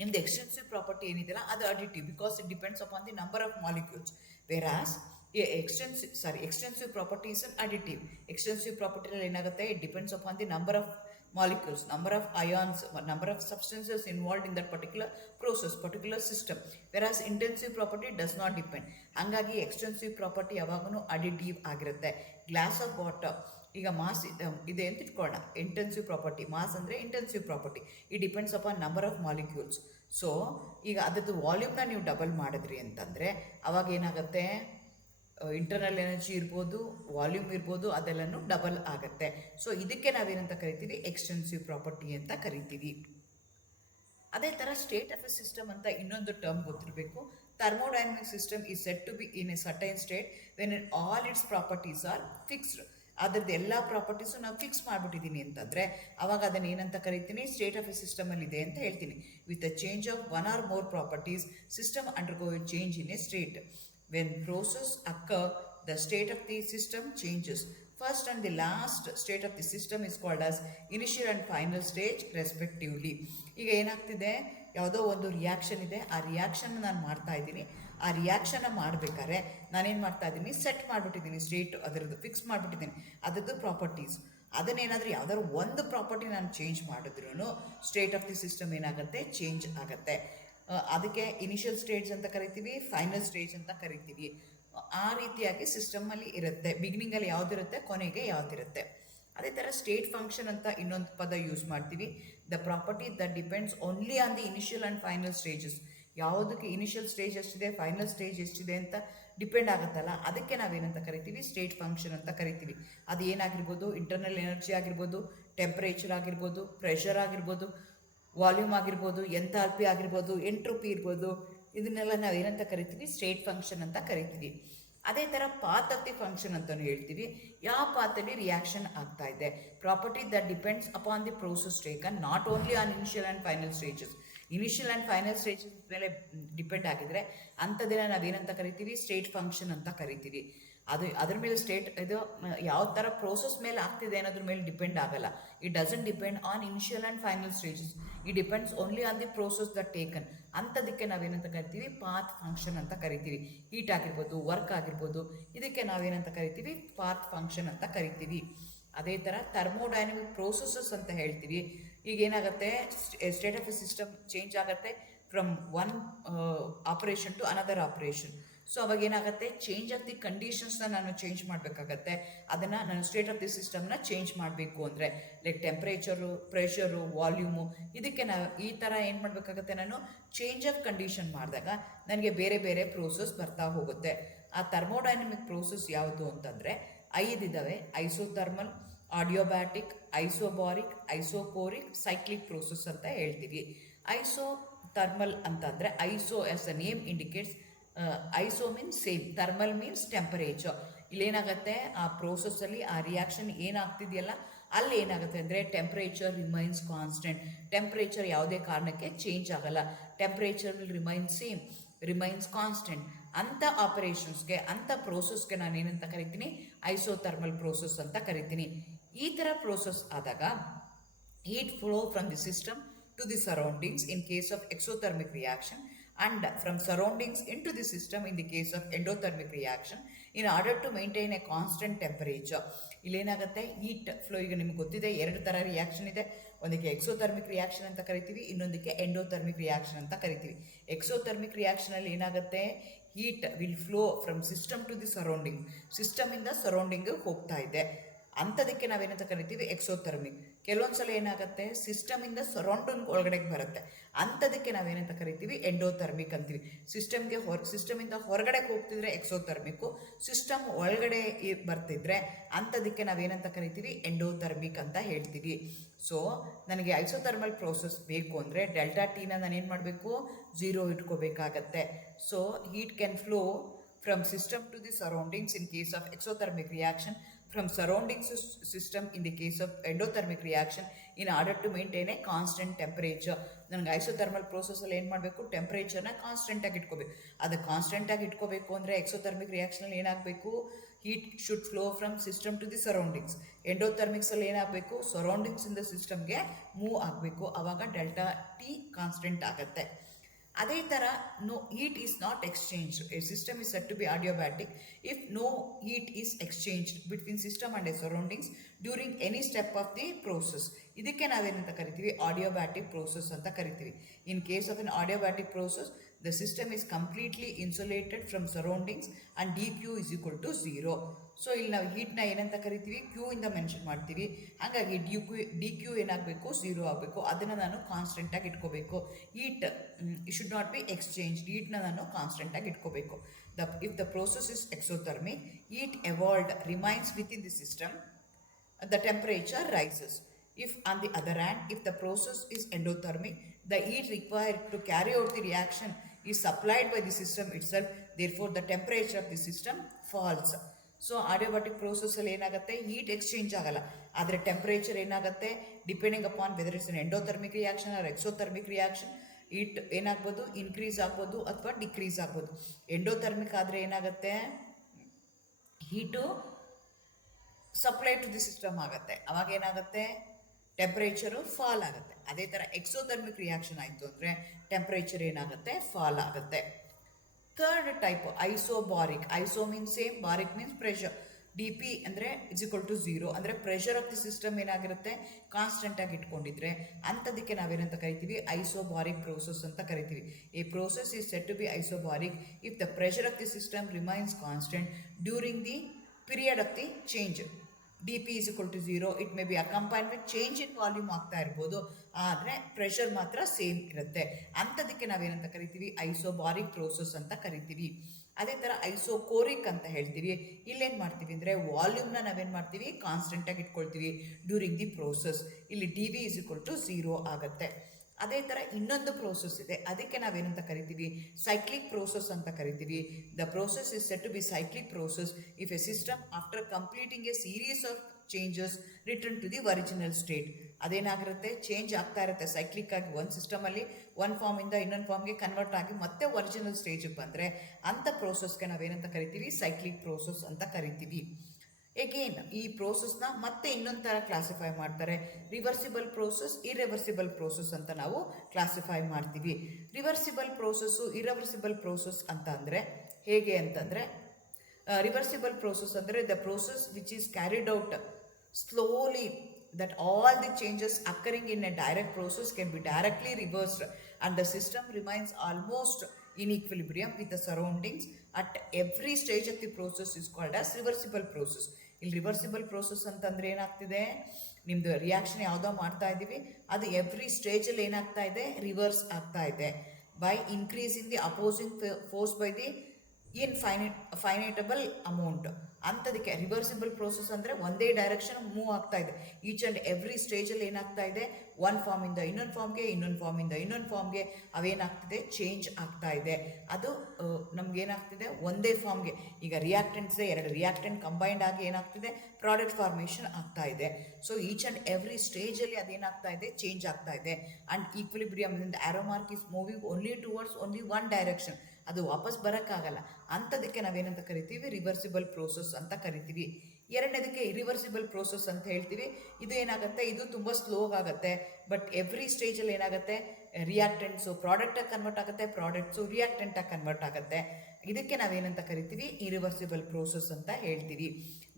ನಿಮ್ದು ಎಕ್ಸ್ಟೆನ್ಸಿವ್ ಪ್ರಾಪರ್ಟಿ ಏನಿದೆಯಲ್ಲ ಅದು additive, because it depends upon the number of molecules. Whereas extensive property is an additive. Extensive property ಏನಾಗುತ್ತೆ, it depends upon the number of molecules, number of ions, number of substances involved in that particular process, particular system. Whereas intensive property does not depend. ಹಂಗಾಗಿ extensive property ಯಾವಾಗೂ additive ಆಗಿರುತ್ತೆ. Glass of water ಈಗ mass ಇದೆ ಅಂತ ಇಟ್ಕೊಳ್ಳೋಣ, intensive property. Mass ಅಂದರೆ intensive property, it depends upon number of molecules. So ಈಗ ಅದರದ್ದು ವಾಲ್ಯೂಮ್ನ ನೀವು ಡಬಲ್ ಮಾಡಿದ್ರಿ ಅಂತಂದರೆ ಅವಾಗ ಏನಾಗುತ್ತೆ, ಇಂಟರ್ನಲ್ ಎನರ್ಜಿ ಇರ್ಬೋದು, ವಾಲ್ಯೂಮ್ ಇರ್ಬೋದು, ಅದೆಲ್ಲನೂ ಡಬಲ್ ಆಗುತ್ತೆ. ಸೊ ಇದಕ್ಕೆ ನಾವೇನಂತ ಕರಿತೀವಿ, ಎಕ್ಸ್ಟೆನ್ಸಿವ್ ಪ್ರಾಪರ್ಟಿ ಅಂತ ಕರಿತೀವಿ. ಅದೇ ಥರ ಸ್ಟೇಟ್ ಆಫ್ ಎ ಸಿಸ್ಟಮ್ ಅಂತ ಇನ್ನೊಂದು ಟರ್ಮ್ ಗೊತ್ತಿರಬೇಕು. Thermodynamic system is set to be in a certain state when all its properties are fixed. ಅದರದ್ದು ಎಲ್ಲ ಪ್ರಾಪರ್ಟೀಸು ನಾವು ಫಿಕ್ಸ್ ಮಾಡಿಬಿಟ್ಟಿದ್ದೀನಿ ಅಂತಂದರೆ ಅವಾಗ ಅದನ್ನು ಏನಂತ ಕರಿತೀನಿ, ಸ್ಟೇಟ್ ಆಫ್ ಎ ಸಿಸ್ಟಮಲ್ಲಿ ಇದೆ ಅಂತ ಹೇಳ್ತೀನಿ. With a change of 1 or more properties system undergo A change in a state. When process occur, the state of the system changes. First and the last state of the system is called as initial and final stage respectively. ಈಗ ಏನಾಗ್ತಿದೆ, ಯಾವುದೋ ಒಂದು reaction ಇದೆ, ಆ reaction ನಾನು ಮಾಡ್ತಾ ಇದ್ದೀನಿ. ಆ ರಿಯಾಕ್ಷನ್ನ ಮಾಡಬೇಕಾದ್ರೆ ನಾನೇನು ಮಾಡ್ತಾ ಇದ್ದೀನಿ, ಸೆಟ್ ಮಾಡಿಬಿಟ್ಟಿದ್ದೀನಿ ಸ್ಟೇಟ್, ಅದರದ್ದು ಫಿಕ್ಸ್ ಮಾಡಿಬಿಟ್ಟಿದ್ದೀನಿ ಅದರದ್ದು ಪ್ರಾಪರ್ಟೀಸ್. ಅದನ್ನೇನಾದರೂ ಯಾವ್ದಾದ್ರು ಒಂದು ಪ್ರಾಪರ್ಟಿ ನಾನು ಚೇಂಜ್ ಮಾಡಿದ್ರೂ ಸ್ಟೇಟ್ ಆಫ್ ದಿ ಸಿಸ್ಟಮ್ ಏನಾಗುತ್ತೆ, ಚೇಂಜ್ ಆಗುತ್ತೆ. ಅದಕ್ಕೆ ಇನಿಷಿಯಲ್ ಸ್ಟೇಜ್ ಅಂತ ಕರಿತೀವಿ, ಫೈನಲ್ ಸ್ಟೇಜ್ ಅಂತ ಕರಿತೀವಿ. ಆ ರೀತಿಯಾಗಿ ಸಿಸ್ಟಮಲ್ಲಿ ಇರುತ್ತೆ, ಬಿಗಿನಿಂಗಲ್ಲಿ ಯಾವುದಿರುತ್ತೆ, ಕೊನೆಗೆ ಯಾವುದಿರುತ್ತೆ. ಅದೇ ಥರ ಸ್ಟೇಟ್ ಫಂಕ್ಷನ್ ಅಂತ ಇನ್ನೊಂದು ಪದ ಯೂಸ್ ಮಾಡ್ತೀವಿ. The property that depends only on the initial and final stages. ಯಾವುದಕ್ಕೆ ಇನಿಷಿಯಲ್ ಸ್ಟೇಜ್ ಎಷ್ಟಿದೆ, ಫೈನಲ್ ಸ್ಟೇಜ್ ಎಷ್ಟಿದೆ ಅಂತ ಡಿಪೆಂಡ್ ಆಗುತ್ತಲ್ಲ, ಅದಕ್ಕೆ ನಾವೇನಂತ ಕರಿತೀವಿ, ಸ್ಟೇಟ್ ಫಂಕ್ಷನ್ ಅಂತ ಕರಿತೀವಿ. ಅದು ಏನಾಗಿರ್ಬೋದು, ಇಂಟರ್ನಲ್ ಎನರ್ಜಿ ಆಗಿರ್ಬೋದು, ಟೆಂಪ್ರೇಚರ್ ಆಗಿರ್ಬೋದು, ಪ್ರೆಷರ್ ಆಗಿರ್ಬೋದು, ವಾಲ್ಯೂಮ್ ಆಗಿರ್ಬೋದು, ಎಂಥಾಲ್ಪಿ ಆಗಿರ್ಬೋದು, ಎಂಟ್ರೋಪಿ ಇರ್ಬೋದು. ಇದನ್ನೆಲ್ಲ ನಾವು ಏನಂತ ಕರಿತೀವಿ, ಸ್ಟೇಟ್ ಫಂಕ್ಷನ್ ಅಂತ ಕರಿತೀವಿ. ಅದೇ ಥರ ಪಾತ್ ಆಫ್ ದಿ ಫಂಕ್ಷನ್ ಅಂತಲೂ ಹೇಳ್ತೀವಿ. ಯಾವ ಪಾತಲ್ಲಿ ರಿಯಾಕ್ಷನ್ ಆಗ್ತಾ ಇದೆ, property that depends upon the process taken, not only on initial and final stages. Initial and final stages ಮೇಲೆ ಡಿಪೆಂಡ್ ಆಗಿದ್ರೆ ಅಂಥದ್ದನ್ನ ನಾವೇನಂತ ಕರಿತೀವಿ, ಸ್ಟೇಟ್ ಫಂಕ್ಷನ್ ಅಂತ ಕರಿತೀವಿ. ಅದ್ರ ಮೇಲೆ ಸ್ಟೇಟ್ ಇದು ಯಾವ ಥರ ಪ್ರೋಸೆಸ್ ಮೇಲೆ ಆಗ್ತಿದೆ ಅನ್ನೋದ್ರ ಮೇಲೆ ಡಿಪೆಂಡ್ ಆಗಲ್ಲ. It doesn't depend on initial and final stages, it depends only on the process that taken. ಅಂಥದಕ್ಕೆ ನಾವೇನಂತ ಕರಿತೀವಿ, ಪಾತ್ ಫಂಕ್ಷನ್ ಅಂತ ಕರಿತೀವಿ. ಹೀಟ್ ಆಗಿರ್ಬೋದು, ವರ್ಕ್ ಆಗಿರ್ಬೋದು, ಇದಕ್ಕೆ ನಾವೇನಂತ ಕರಿತೀವಿ, ಪಾತ್ ಫಂಕ್ಷನ್ ಅಂತ ಕರಿತೀವಿ. ಅದೇ ಥರ ಥರ್ಮೋಡೈನಮಿಕ್ ಪ್ರೋಸೆಸಸ್ ಅಂತ ಹೇಳ್ತೀವಿ. ಈಗ ಏನಾಗುತ್ತೆ, state of a system change ಆಗುತ್ತೆ from one operation to another operation. So ಅವಾಗ ಏನಾಗುತ್ತೆ, ಚೇಂಜ್ ಆಫ್ ದಿ ಕಂಡೀಷನ್ಸ್ನ ನಾನು ಚೇಂಜ್ ಮಾಡಬೇಕಾಗತ್ತೆ. ಅದನ್ನು ನಾನು ಸ್ಟೇಟ್ ಆಫ್ ದಿ ಸಿಸ್ಟಮ್ನ ಚೇಂಜ್ ಮಾಡಬೇಕು ಅಂದರೆ ಲೈಕ್ ಟೆಂಪ್ರೇಚರು, ಪ್ರೆಷರು, ವಾಲ್ಯೂಮು, ಇದಕ್ಕೆ ನಾವು ಈ ಥರ ಏನು ಮಾಡಬೇಕಾಗತ್ತೆ, ನಾನು ಚೇಂಜ್ ಆಫ್ ಕಂಡೀಷನ್ ಮಾಡಿದಾಗ ನನಗೆ ಬೇರೆ ಬೇರೆ ಪ್ರೋಸೆಸ್ ಬರ್ತಾ ಹೋಗುತ್ತೆ. ಆ ಥರ್ಮೋಡೈನಮಿಕ್ ಪ್ರೋಸೆಸ್ ಯಾವುದು ಅಂತಂದರೆ 5 ಇದ್ದಾವೆ. Isothermal, adiabatic, isobaric, isochoric, cyclic process ಅಂತ ಹೇಳ್ತೀವಿ. ಐಸೋಥರ್ಮಲ್ ಅಂತಂದರೆ iso as the name indicates, iso means same, thermal means temperature. ಇಲ್ಲೇನಾಗುತ್ತೆ, ಆ ಪ್ರೋಸೆಸ್ಸಲ್ಲಿ ಆ ರಿಯಾಕ್ಷನ್ ಏನಾಗ್ತಿದೆಯಲ್ಲ ಅಲ್ಲಿ ಏನಾಗುತ್ತೆ ಅಂದರೆ ಟೆಂಪ್ರೇಚರ್ ರಿಮೈನ್ಸ್ ಕಾನ್ಸ್ಟೆಂಟ್. ಟೆಂಪ್ರೇಚರ್ ಯಾವುದೇ ಕಾರಣಕ್ಕೆ ಚೇಂಜ್ ಆಗಲ್ಲ. Temperature will remain same, remains constant. ಅಂಥ ಆಪರೇಷನ್ಸ್ಗೆ, ಅಂಥ ಪ್ರೋಸೆಸ್ಗೆ ನಾನು ಏನಂತ ಕರಿತೀನಿ, ಐಸೋಥರ್ಮಲ್ ಪ್ರೋಸೆಸ್ ಅಂತ ಕರಿತೀನಿ. ಈ ಥರ ಪ್ರೋಸೆಸ್ ಆದಾಗ heat flow from the system to the surroundings in case of exothermic reaction and from surroundings into the system in the case of endothermic reaction in order to maintain a constant temperature. ಇಲ್ಲೇನಾಗುತ್ತೆ, heat flow, ಈಗ ನಿಮ್ಗೆ ಗೊತ್ತಿದೆ 2 ಥರ reaction ಇದೆ. ಒಂದಕ್ಕೆ exothermic reaction ಅಂತ ಕರಿತೀವಿ, ಇನ್ನೊಂದಕ್ಕೆ ಎಂಡೋಥರ್ಮಿಕ್ ರಿಯಾಕ್ಷನ್ ಅಂತ ಕರಿತೀವಿ. ಎಕ್ಸೋಥರ್ಮಿಕ್ ರಿಯಾಕ್ಷನಲ್ಲಿ ಏನಾಗುತ್ತೆ, heat will flow from system to the surrounding, ಸಿಸ್ಟಮಿಂದ ಸರೌಂಡಿಂಗ್ ಹೋಗ್ತಾ ಇದೆ. ಅಂಥದಕ್ಕೆ ನಾವೇನಂತ ಕರಿತೀವಿ, ಎಕ್ಸೋಥರ್ಮಿಕ್. ಕೆಲವೊಂದ್ಸಲ ಏನಾಗುತ್ತೆ, ಸಿಸ್ಟಮಿಂದ ಸರೌಂಡಿಂಗ್ ಒಳಗಡೆಗೆ ಬರುತ್ತೆ, ಅಂಥದಕ್ಕೆ ನಾವೇನಂತ ಕರಿತೀವಿ, ಎಂಡೋಥರ್ಮಿಕ್ ಅಂತೀವಿ. ಸಿಸ್ಟಮಿಂದ ಹೊರಗಡೆ ಹೋಗ್ತಿದ್ರೆ ಎಕ್ಸೋಥರ್ಮಿಕ್ಕು, ಸಿಸ್ಟಮ್ ಒಳಗಡೆ ಬರ್ತಿದ್ರೆ ಅಂಥದಕ್ಕೆ ನಾವೇನಂತ ಕರಿತೀವಿ, ಎಂಡೋಥರ್ಮಿಕ್ ಅಂತ ಹೇಳ್ತೀವಿ. ಸೊ ನನಗೆ ಐಸೋಥರ್ಮಲ್ ಪ್ರೋಸೆಸ್ ಬೇಕು ಅಂದರೆ ಡೆಲ್ಟಾ ಟಿನ ನಾನೇನು ಮಾಡಬೇಕು, 0 ಇಟ್ಕೋಬೇಕಾಗತ್ತೆ. So heat can flow from system to the surroundings in case of exothermic reaction, from surrounding system in the case of endothermic reaction in order to maintain a constant temperature. ನನಗೆ isothermal ಪ್ರೋಸೆಸ್ಸಲ್ಲಿ ಏನು ಮಾಡಬೇಕು, ಟೆಂಪ್ರೇಚರ್ನ ಕಾನ್ಸ್ಟೆಂಟಾಗಿ ಇಟ್ಕೋಬೇಕು. ಅದು ಕಾನ್ಸ್ಟೆಂಟಾಗಿ ಇಟ್ಕೋಬೇಕು ಅಂದರೆ exothermic ರಿಯಾಕ್ಷನಲ್ಲಿ ಏನಾಗಬೇಕು, heat should flow from system to the surroundings. ಎಂಡೋಥರ್ಮಿಕ್ಸಲ್ಲಿ ಏನಾಗಬೇಕು, ಸರೌಂಡಿಂಗ್ಸಿಂದ ಸಿಸ್ಟಮ್ಗೆ ಮೂವ್ ಆಗಬೇಕು. ಆವಾಗ ಡೆಲ್ಟಾ ಟಿ ಕಾನ್ಸ್ಟೆಂಟ್ ಆಗುತ್ತೆ. ಅದೇ ಥರ no heat is not exchanged. A system is set to be adiabatic if no heat is exchanged between system and a surroundings during any step of the process. ಇದಕ್ಕೆ ನಾವೇನಂತ ಕರಿತೀವಿ, adiabatic process ಅಂತ ಕರಿತೀವಿ. In case of an adiabatic process the system is completely insulated from surroundings and dq is equal to 0. So ಇಲ್ಲಿ ನಾವು ಹೀಟ್ನ ಏನಂತ ಕರಿತೀವಿ, Q ಇಂದ ಮೆನ್ಷನ್ ಮಾಡ್ತೀವಿ. ಹಾಗಾಗಿ ಡಿ ಕ್ಯೂ ಏನಾಗಬೇಕು, 0 ಆಗಬೇಕು. ಅದನ್ನು ನಾನು ಕಾನ್ಸ್ಟೆಂಟಾಗಿ ಇಟ್ಕೋಬೇಕು. Heat should not be exchange, ಹೀಟ್ನ ನಾನು ಕಾನ್ಸ್ಟೆಂಟಾಗಿ ಇಟ್ಕೋಬೇಕು. If the process is exothermic, heat evolved remains within the system, the temperature rises. If on the other hand, if the process is endothermic, the heat required to carry out the reaction is supplied by the system itself, therefore the temperature of the system falls. So adiabatic ಪ್ರೋಸೆಸ್ಸಲ್ಲಿ ಏನಾಗುತ್ತೆ, heat exchange ಆಗಲ್ಲ, ಆದರೆ temperature ಏನಾಗುತ್ತೆ, depending upon whether it's an endothermic reaction or exothermic reaction, heat ಏನಾಗ್ಬೋದು, increase ಆಗ್ಬೋದು ಅಥವಾ decrease ಆಗ್ಬೋದು. Endothermic ಆದರೆ ಏನಾಗುತ್ತೆ, heat supply to the system ಆಗುತ್ತೆ, ಅವಾಗ ಏನಾಗುತ್ತೆ, ಟೆಂಪ್ರೇಚರು ಫಾಲ್ ಆಗುತ್ತೆ. ಅದೇ ಥರ ಎಕ್ಸೋಥರ್ಮಿಕ್ ರಿಯಾಕ್ಷನ್ ಆಯಿತು ಅಂದರೆ ಟೆಂಪ್ರೇಚರ್ ಏನಾಗುತ್ತೆ, ಫಾಲ್ ಆಗುತ್ತೆ. Third type isobaric. Iso means same, baric means pressure. D P ಅಂದರೆ ಇಸ್ ಈಕ್ವಲ್ ಟು 0 ಅಂದರೆ ಪ್ರೆಷರ್ ಆಫ್ ದಿ ಸಿಸ್ಟಮ್ ಏನಾಗಿರುತ್ತೆ, ಕಾನ್ಸ್ಟೆಂಟಾಗಿ ಇಟ್ಕೊಂಡಿದ್ರೆ ಅಂಥದಕ್ಕೆ ನಾವೇನಂತ ಕರಿತೀವಿ, ಐಸೋಬಾರಿಕ್ ಪ್ರೋಸೆಸ್ ಅಂತ ಕರಿತೀವಿ. ಈ process is set to be isobaric if the pressure of the system remains constant during the period of the change. D P is equal to 0. It may be accompanied with change in volume ಆಗ್ತಾ ಇರ್ಬೋದು, ಆದರೆ pressure ಮಾತ್ರ same ಇರುತ್ತೆ. ಅಂಥದಕ್ಕೆ ನಾವೇನಂತ ಕರಿತೀವಿ, ಐಸೋಬಾರಿಕ್ process ಅಂತ ಕರಿತೀವಿ. ಅದೇ ಥರ ಐಸೋಕೋರಿಕ್ ಅಂತ ಹೇಳ್ತೀವಿ. ಇಲ್ಲೇನು ಮಾಡ್ತೀವಿ ಅಂದರೆ ವಾಲ್ಯೂಮ್ನ ನಾವೇನು ಮಾಡ್ತೀವಿ, ಕಾನ್ಸ್ಟೆಂಟಾಗಿ ಇಟ್ಕೊಳ್ತೀವಿ ಡ್ಯೂರಿಂಗ್ ದಿ ಪ್ರೋಸೆಸ್. ಇಲ್ಲಿ D V is equal to 0 ಆಗುತ್ತೆ. ಅದೇ ಥರ ಇನ್ನೊಂದು ಪ್ರೋಸೆಸ್ ಇದೆ, ಅದಕ್ಕೆ ನಾವೇನಂತ ಕರಿತೀವಿ, ಸೈಕ್ಲಿಕ್ ಪ್ರೋಸೆಸ್ ಅಂತ ಕರಿತೀವಿ. The process is set to be cyclic process if a system after completing a series of changes return to the original state. ಅದೇನಾಗಿರುತ್ತೆ, ಚೇಂಜ್ ಆಗ್ತಾ ಇರುತ್ತೆ ಸೈಕ್ಲಿಕ್ ಆಗಿ. ಒಂದು ಸಿಸ್ಟಮಲ್ಲಿ ಒಂದು ಫಾರ್ಮಿಂದ ಇನ್ನೊಂದು ಫಾರ್ಮ್ಗೆ ಕನ್ವರ್ಟ್ ಆಗಿ ಮತ್ತೆ ಒರಿಜಿನಲ್ ಸ್ಟೇಜಿಗೆ ಬಂದರೆ ಅಂಥ ಪ್ರೋಸೆಸ್ಗೆ ನಾವೇನಂತ ಕರಿತೀವಿ, ಸೈಕ್ಲಿಕ್ ಪ್ರೋಸೆಸ್ ಅಂತ ಕರಿತೀವಿ. ಎಗೇನ್ ಈ ಪ್ರೋಸೆಸ್ನ ಮತ್ತೆ ಇನ್ನೊಂದು ಥರ ಕ್ಲಾಸಿಫೈ ಮಾಡ್ತಾರೆ, ರಿವರ್ಸಿಬಲ್ ಪ್ರೋಸೆಸ್, ಇರ್ರಿವರ್ಸಿಬಲ್ ಪ್ರೋಸೆಸ್ ಅಂತ ನಾವು ಕ್ಲಾಸಿಫೈ ಮಾಡ್ತೀವಿ. ರಿವರ್ಸಿಬಲ್ ಪ್ರೋಸೆಸ್ಸು, ಇರ್ರಿವರ್ಸಿಬಲ್ ಪ್ರೋಸೆಸ್ ಅಂತ ಅಂದರೆ ಹೇಗೆ ಅಂತಂದರೆ, ರಿವರ್ಸಿಬಲ್ ಪ್ರೋಸೆಸ್ ಅಂದರೆ the process which is carried out slowly, that all the changes occurring in a direct process can be directly reversed and the system remains almost in equilibrium with the surroundings at every stage of the process is called as reversible process. ಇಲ್ಲಿ reversible process ಅಂತಂದ್ರೆ ಏನಾಗ್ತಿದೆ, ನಿಮ್ದು reaction ಯಾವುದೋ ಮಾಡ್ತಾ ಇದ್ದೀವಿ, ಅದು every ಸ್ಟೇಜಲ್ಲಿ ಏನಾಗ್ತಾ ಇದೆ, ರಿವರ್ಸ್ ಆಗ್ತಾ ಇದೆ by increasing the opposing force by the finitable amount. ಅಂಥದಕ್ಕೆ ರಿವರ್ಸಿಬಲ್ ಪ್ರೋಸೆಸ್ ಅಂದರೆ ಒಂದೇ ಡೈರೆಕ್ಷನ್ ಮೂವ್ ಆಗ್ತಾ ಇದೆ. ಈಚ್ ಆ್ಯಂಡ್ ಎವ್ರಿ ಸ್ಟೇಜಲ್ಲಿ ಏನಾಗ್ತಾ ಇದೆ, ಒನ್ ಫಾರ್ಮಿಂದ ಇನ್ನೊಂದು ಫಾರ್ಮ್ಗೆ, ಇನ್ನೊಂದು ಫಾರ್ಮಿಂದ ಇನ್ನೊಂದು ಫಾರ್ಮ್ಗೆ ಅವೇನಾಗ್ತಿದೆ, ಚೇಂಜ್ ಆಗ್ತಾ ಇದೆ. ಅದು ನಮಗೇನಾಗ್ತಿದೆ, ಒಂದೇ ಫಾರ್ಮ್ಗೆ. ಈಗ ರಿಯಾಕ್ಟೆಂಟ್ಸೇ ಎರಡು ರಿಯಾಕ್ಟೆಂಟ್ ಕಂಬೈಂಡ್ ಆಗಿ ಏನಾಗ್ತಿದೆ, ಪ್ರಾಡಕ್ಟ್ ಫಾರ್ಮೇಷನ್ ಆಗ್ತಾ ಇದೆ. ಸೊ ಈಚ್ ಆ್ಯಂಡ್ ಎವ್ರಿ ಸ್ಟೇಜಲ್ಲಿ ಅದೇನಾಗ್ತಾ ಇದೆ, ಚೇಂಜ್ ಆಗ್ತಾ ಇದೆ. And equilibrium arrow mark is moving only towards only one direction, ಅದು ವಾಪಸ್ ಬರೋಕ್ಕಾಗಲ್ಲ. ಅಂಥದಕ್ಕೆ ನಾವೇನಂತ ಕರಿತೀವಿ, ರಿವರ್ಸಿಬಲ್ ಪ್ರೋಸೆಸ್ ಅಂತ ಕರಿತೀವಿ. ಎರಡನೇದಕ್ಕೆ ಇರಿವರ್ಸಿಬಲ್ ಪ್ರೋಸೆಸ್ ಅಂತ ಹೇಳ್ತೀವಿ. ಇದು ಏನಾಗುತ್ತೆ, ಇದು ತುಂಬ ಸ್ಲೋ ಆಗುತ್ತೆ, ಬಟ್ ಎವ್ರಿ ಸ್ಟೇಜಲ್ಲಿ ಏನಾಗುತ್ತೆ, ರಿಯಾಕ್ಟೆಂಟ್ಸು ಪ್ರಾಡಕ್ಟಾಗಿ ಕನ್ವರ್ಟ್ ಆಗುತ್ತೆ, ಪ್ರಾಡಕ್ಟ್ಸು ರಿಯಾಕ್ಟೆಂಟಾಗಿ ಕನ್ವರ್ಟ್ ಆಗುತ್ತೆ. ಇದಕ್ಕೆ ನಾವೇನಂತ ಕರಿತೀವಿ, ಇರಿವರ್ಸಿಬಲ್ ಪ್ರೋಸೆಸ್ ಅಂತ ಹೇಳ್ತೀವಿ.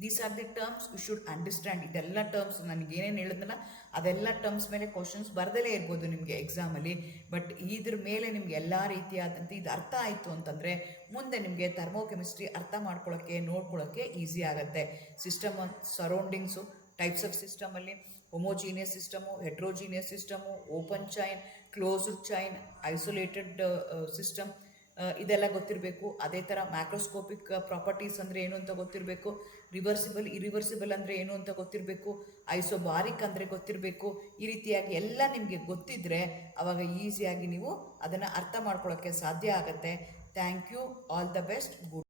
These are the terms you should understand. ಇದೆಲ್ಲ ಟರ್ಮ್ಸ್ ನನಗೆ ಏನೇನು ಹೇಳಿದ್ನಲ್ಲ ಅದೆಲ್ಲ ಟರ್ಮ್ಸ್ ಮೇಲೆ ಕ್ವಶನ್ಸ್ ಬರ್ದಲೇ ಇರ್ಬೋದು ನಿಮಗೆ ಎಕ್ಸಾಮಲ್ಲಿ. ಬಟ್ ಇದ್ರ ಮೇಲೆ ನಿಮ್ಗೆ ಎಲ್ಲ ರೀತಿಯಾದಂಥ ಇದು ಅರ್ಥ ಆಯಿತು ಅಂತಂದರೆ ಮುಂದೆ ನಿಮಗೆ ಥರ್ಮೋಕೆಮಿಸ್ಟ್ರಿ ಅರ್ಥ ಮಾಡ್ಕೊಳ್ಳೋಕ್ಕೆ, ನೋಡ್ಕೊಳ್ಳೋಕ್ಕೆ ಈಸಿ ಆಗುತ್ತೆ. ಸಿಸ್ಟಮ್ ಸರೌಂಡಿಂಗ್ಸು, ಟೈಪ್ಸ್ ಆಫ್ ಸಿಸ್ಟಮಲ್ಲಿ homogeneous system, heterogeneous system, open chain, closed chain, isolated system, ಇದೆಲ್ಲ ಗೊತ್ತಿರಬೇಕು. ಅದೇ ಥರ ಮ್ಯಾಕ್ರೋಸ್ಕೋಪಿಕ್ ಪ್ರಾಪರ್ಟೀಸ್ ಅಂದರೆ ಏನು ಅಂತ ಗೊತ್ತಿರಬೇಕು. ರಿವರ್ಸಿಬಲ್ ಇರಿವರ್ಸಿಬಲ್ ಅಂದರೆ ಏನು ಅಂತ ಗೊತ್ತಿರಬೇಕು. ಐಸೋಬಾರಿಕ್ ಅಂದರೆ ಗೊತ್ತಿರಬೇಕು. ಈ ರೀತಿಯಾಗಿ ಎಲ್ಲ ನಿಮಗೆ ಗೊತ್ತಿದ್ದರೆ ಆವಾಗ ಈಸಿಯಾಗಿ ನೀವು ಅದನ್ನು ಅರ್ಥ ಮಾಡ್ಕೊಳ್ಳೋಕ್ಕೆ ಸಾಧ್ಯ ಆಗುತ್ತೆ. Thank you. All the best. Good.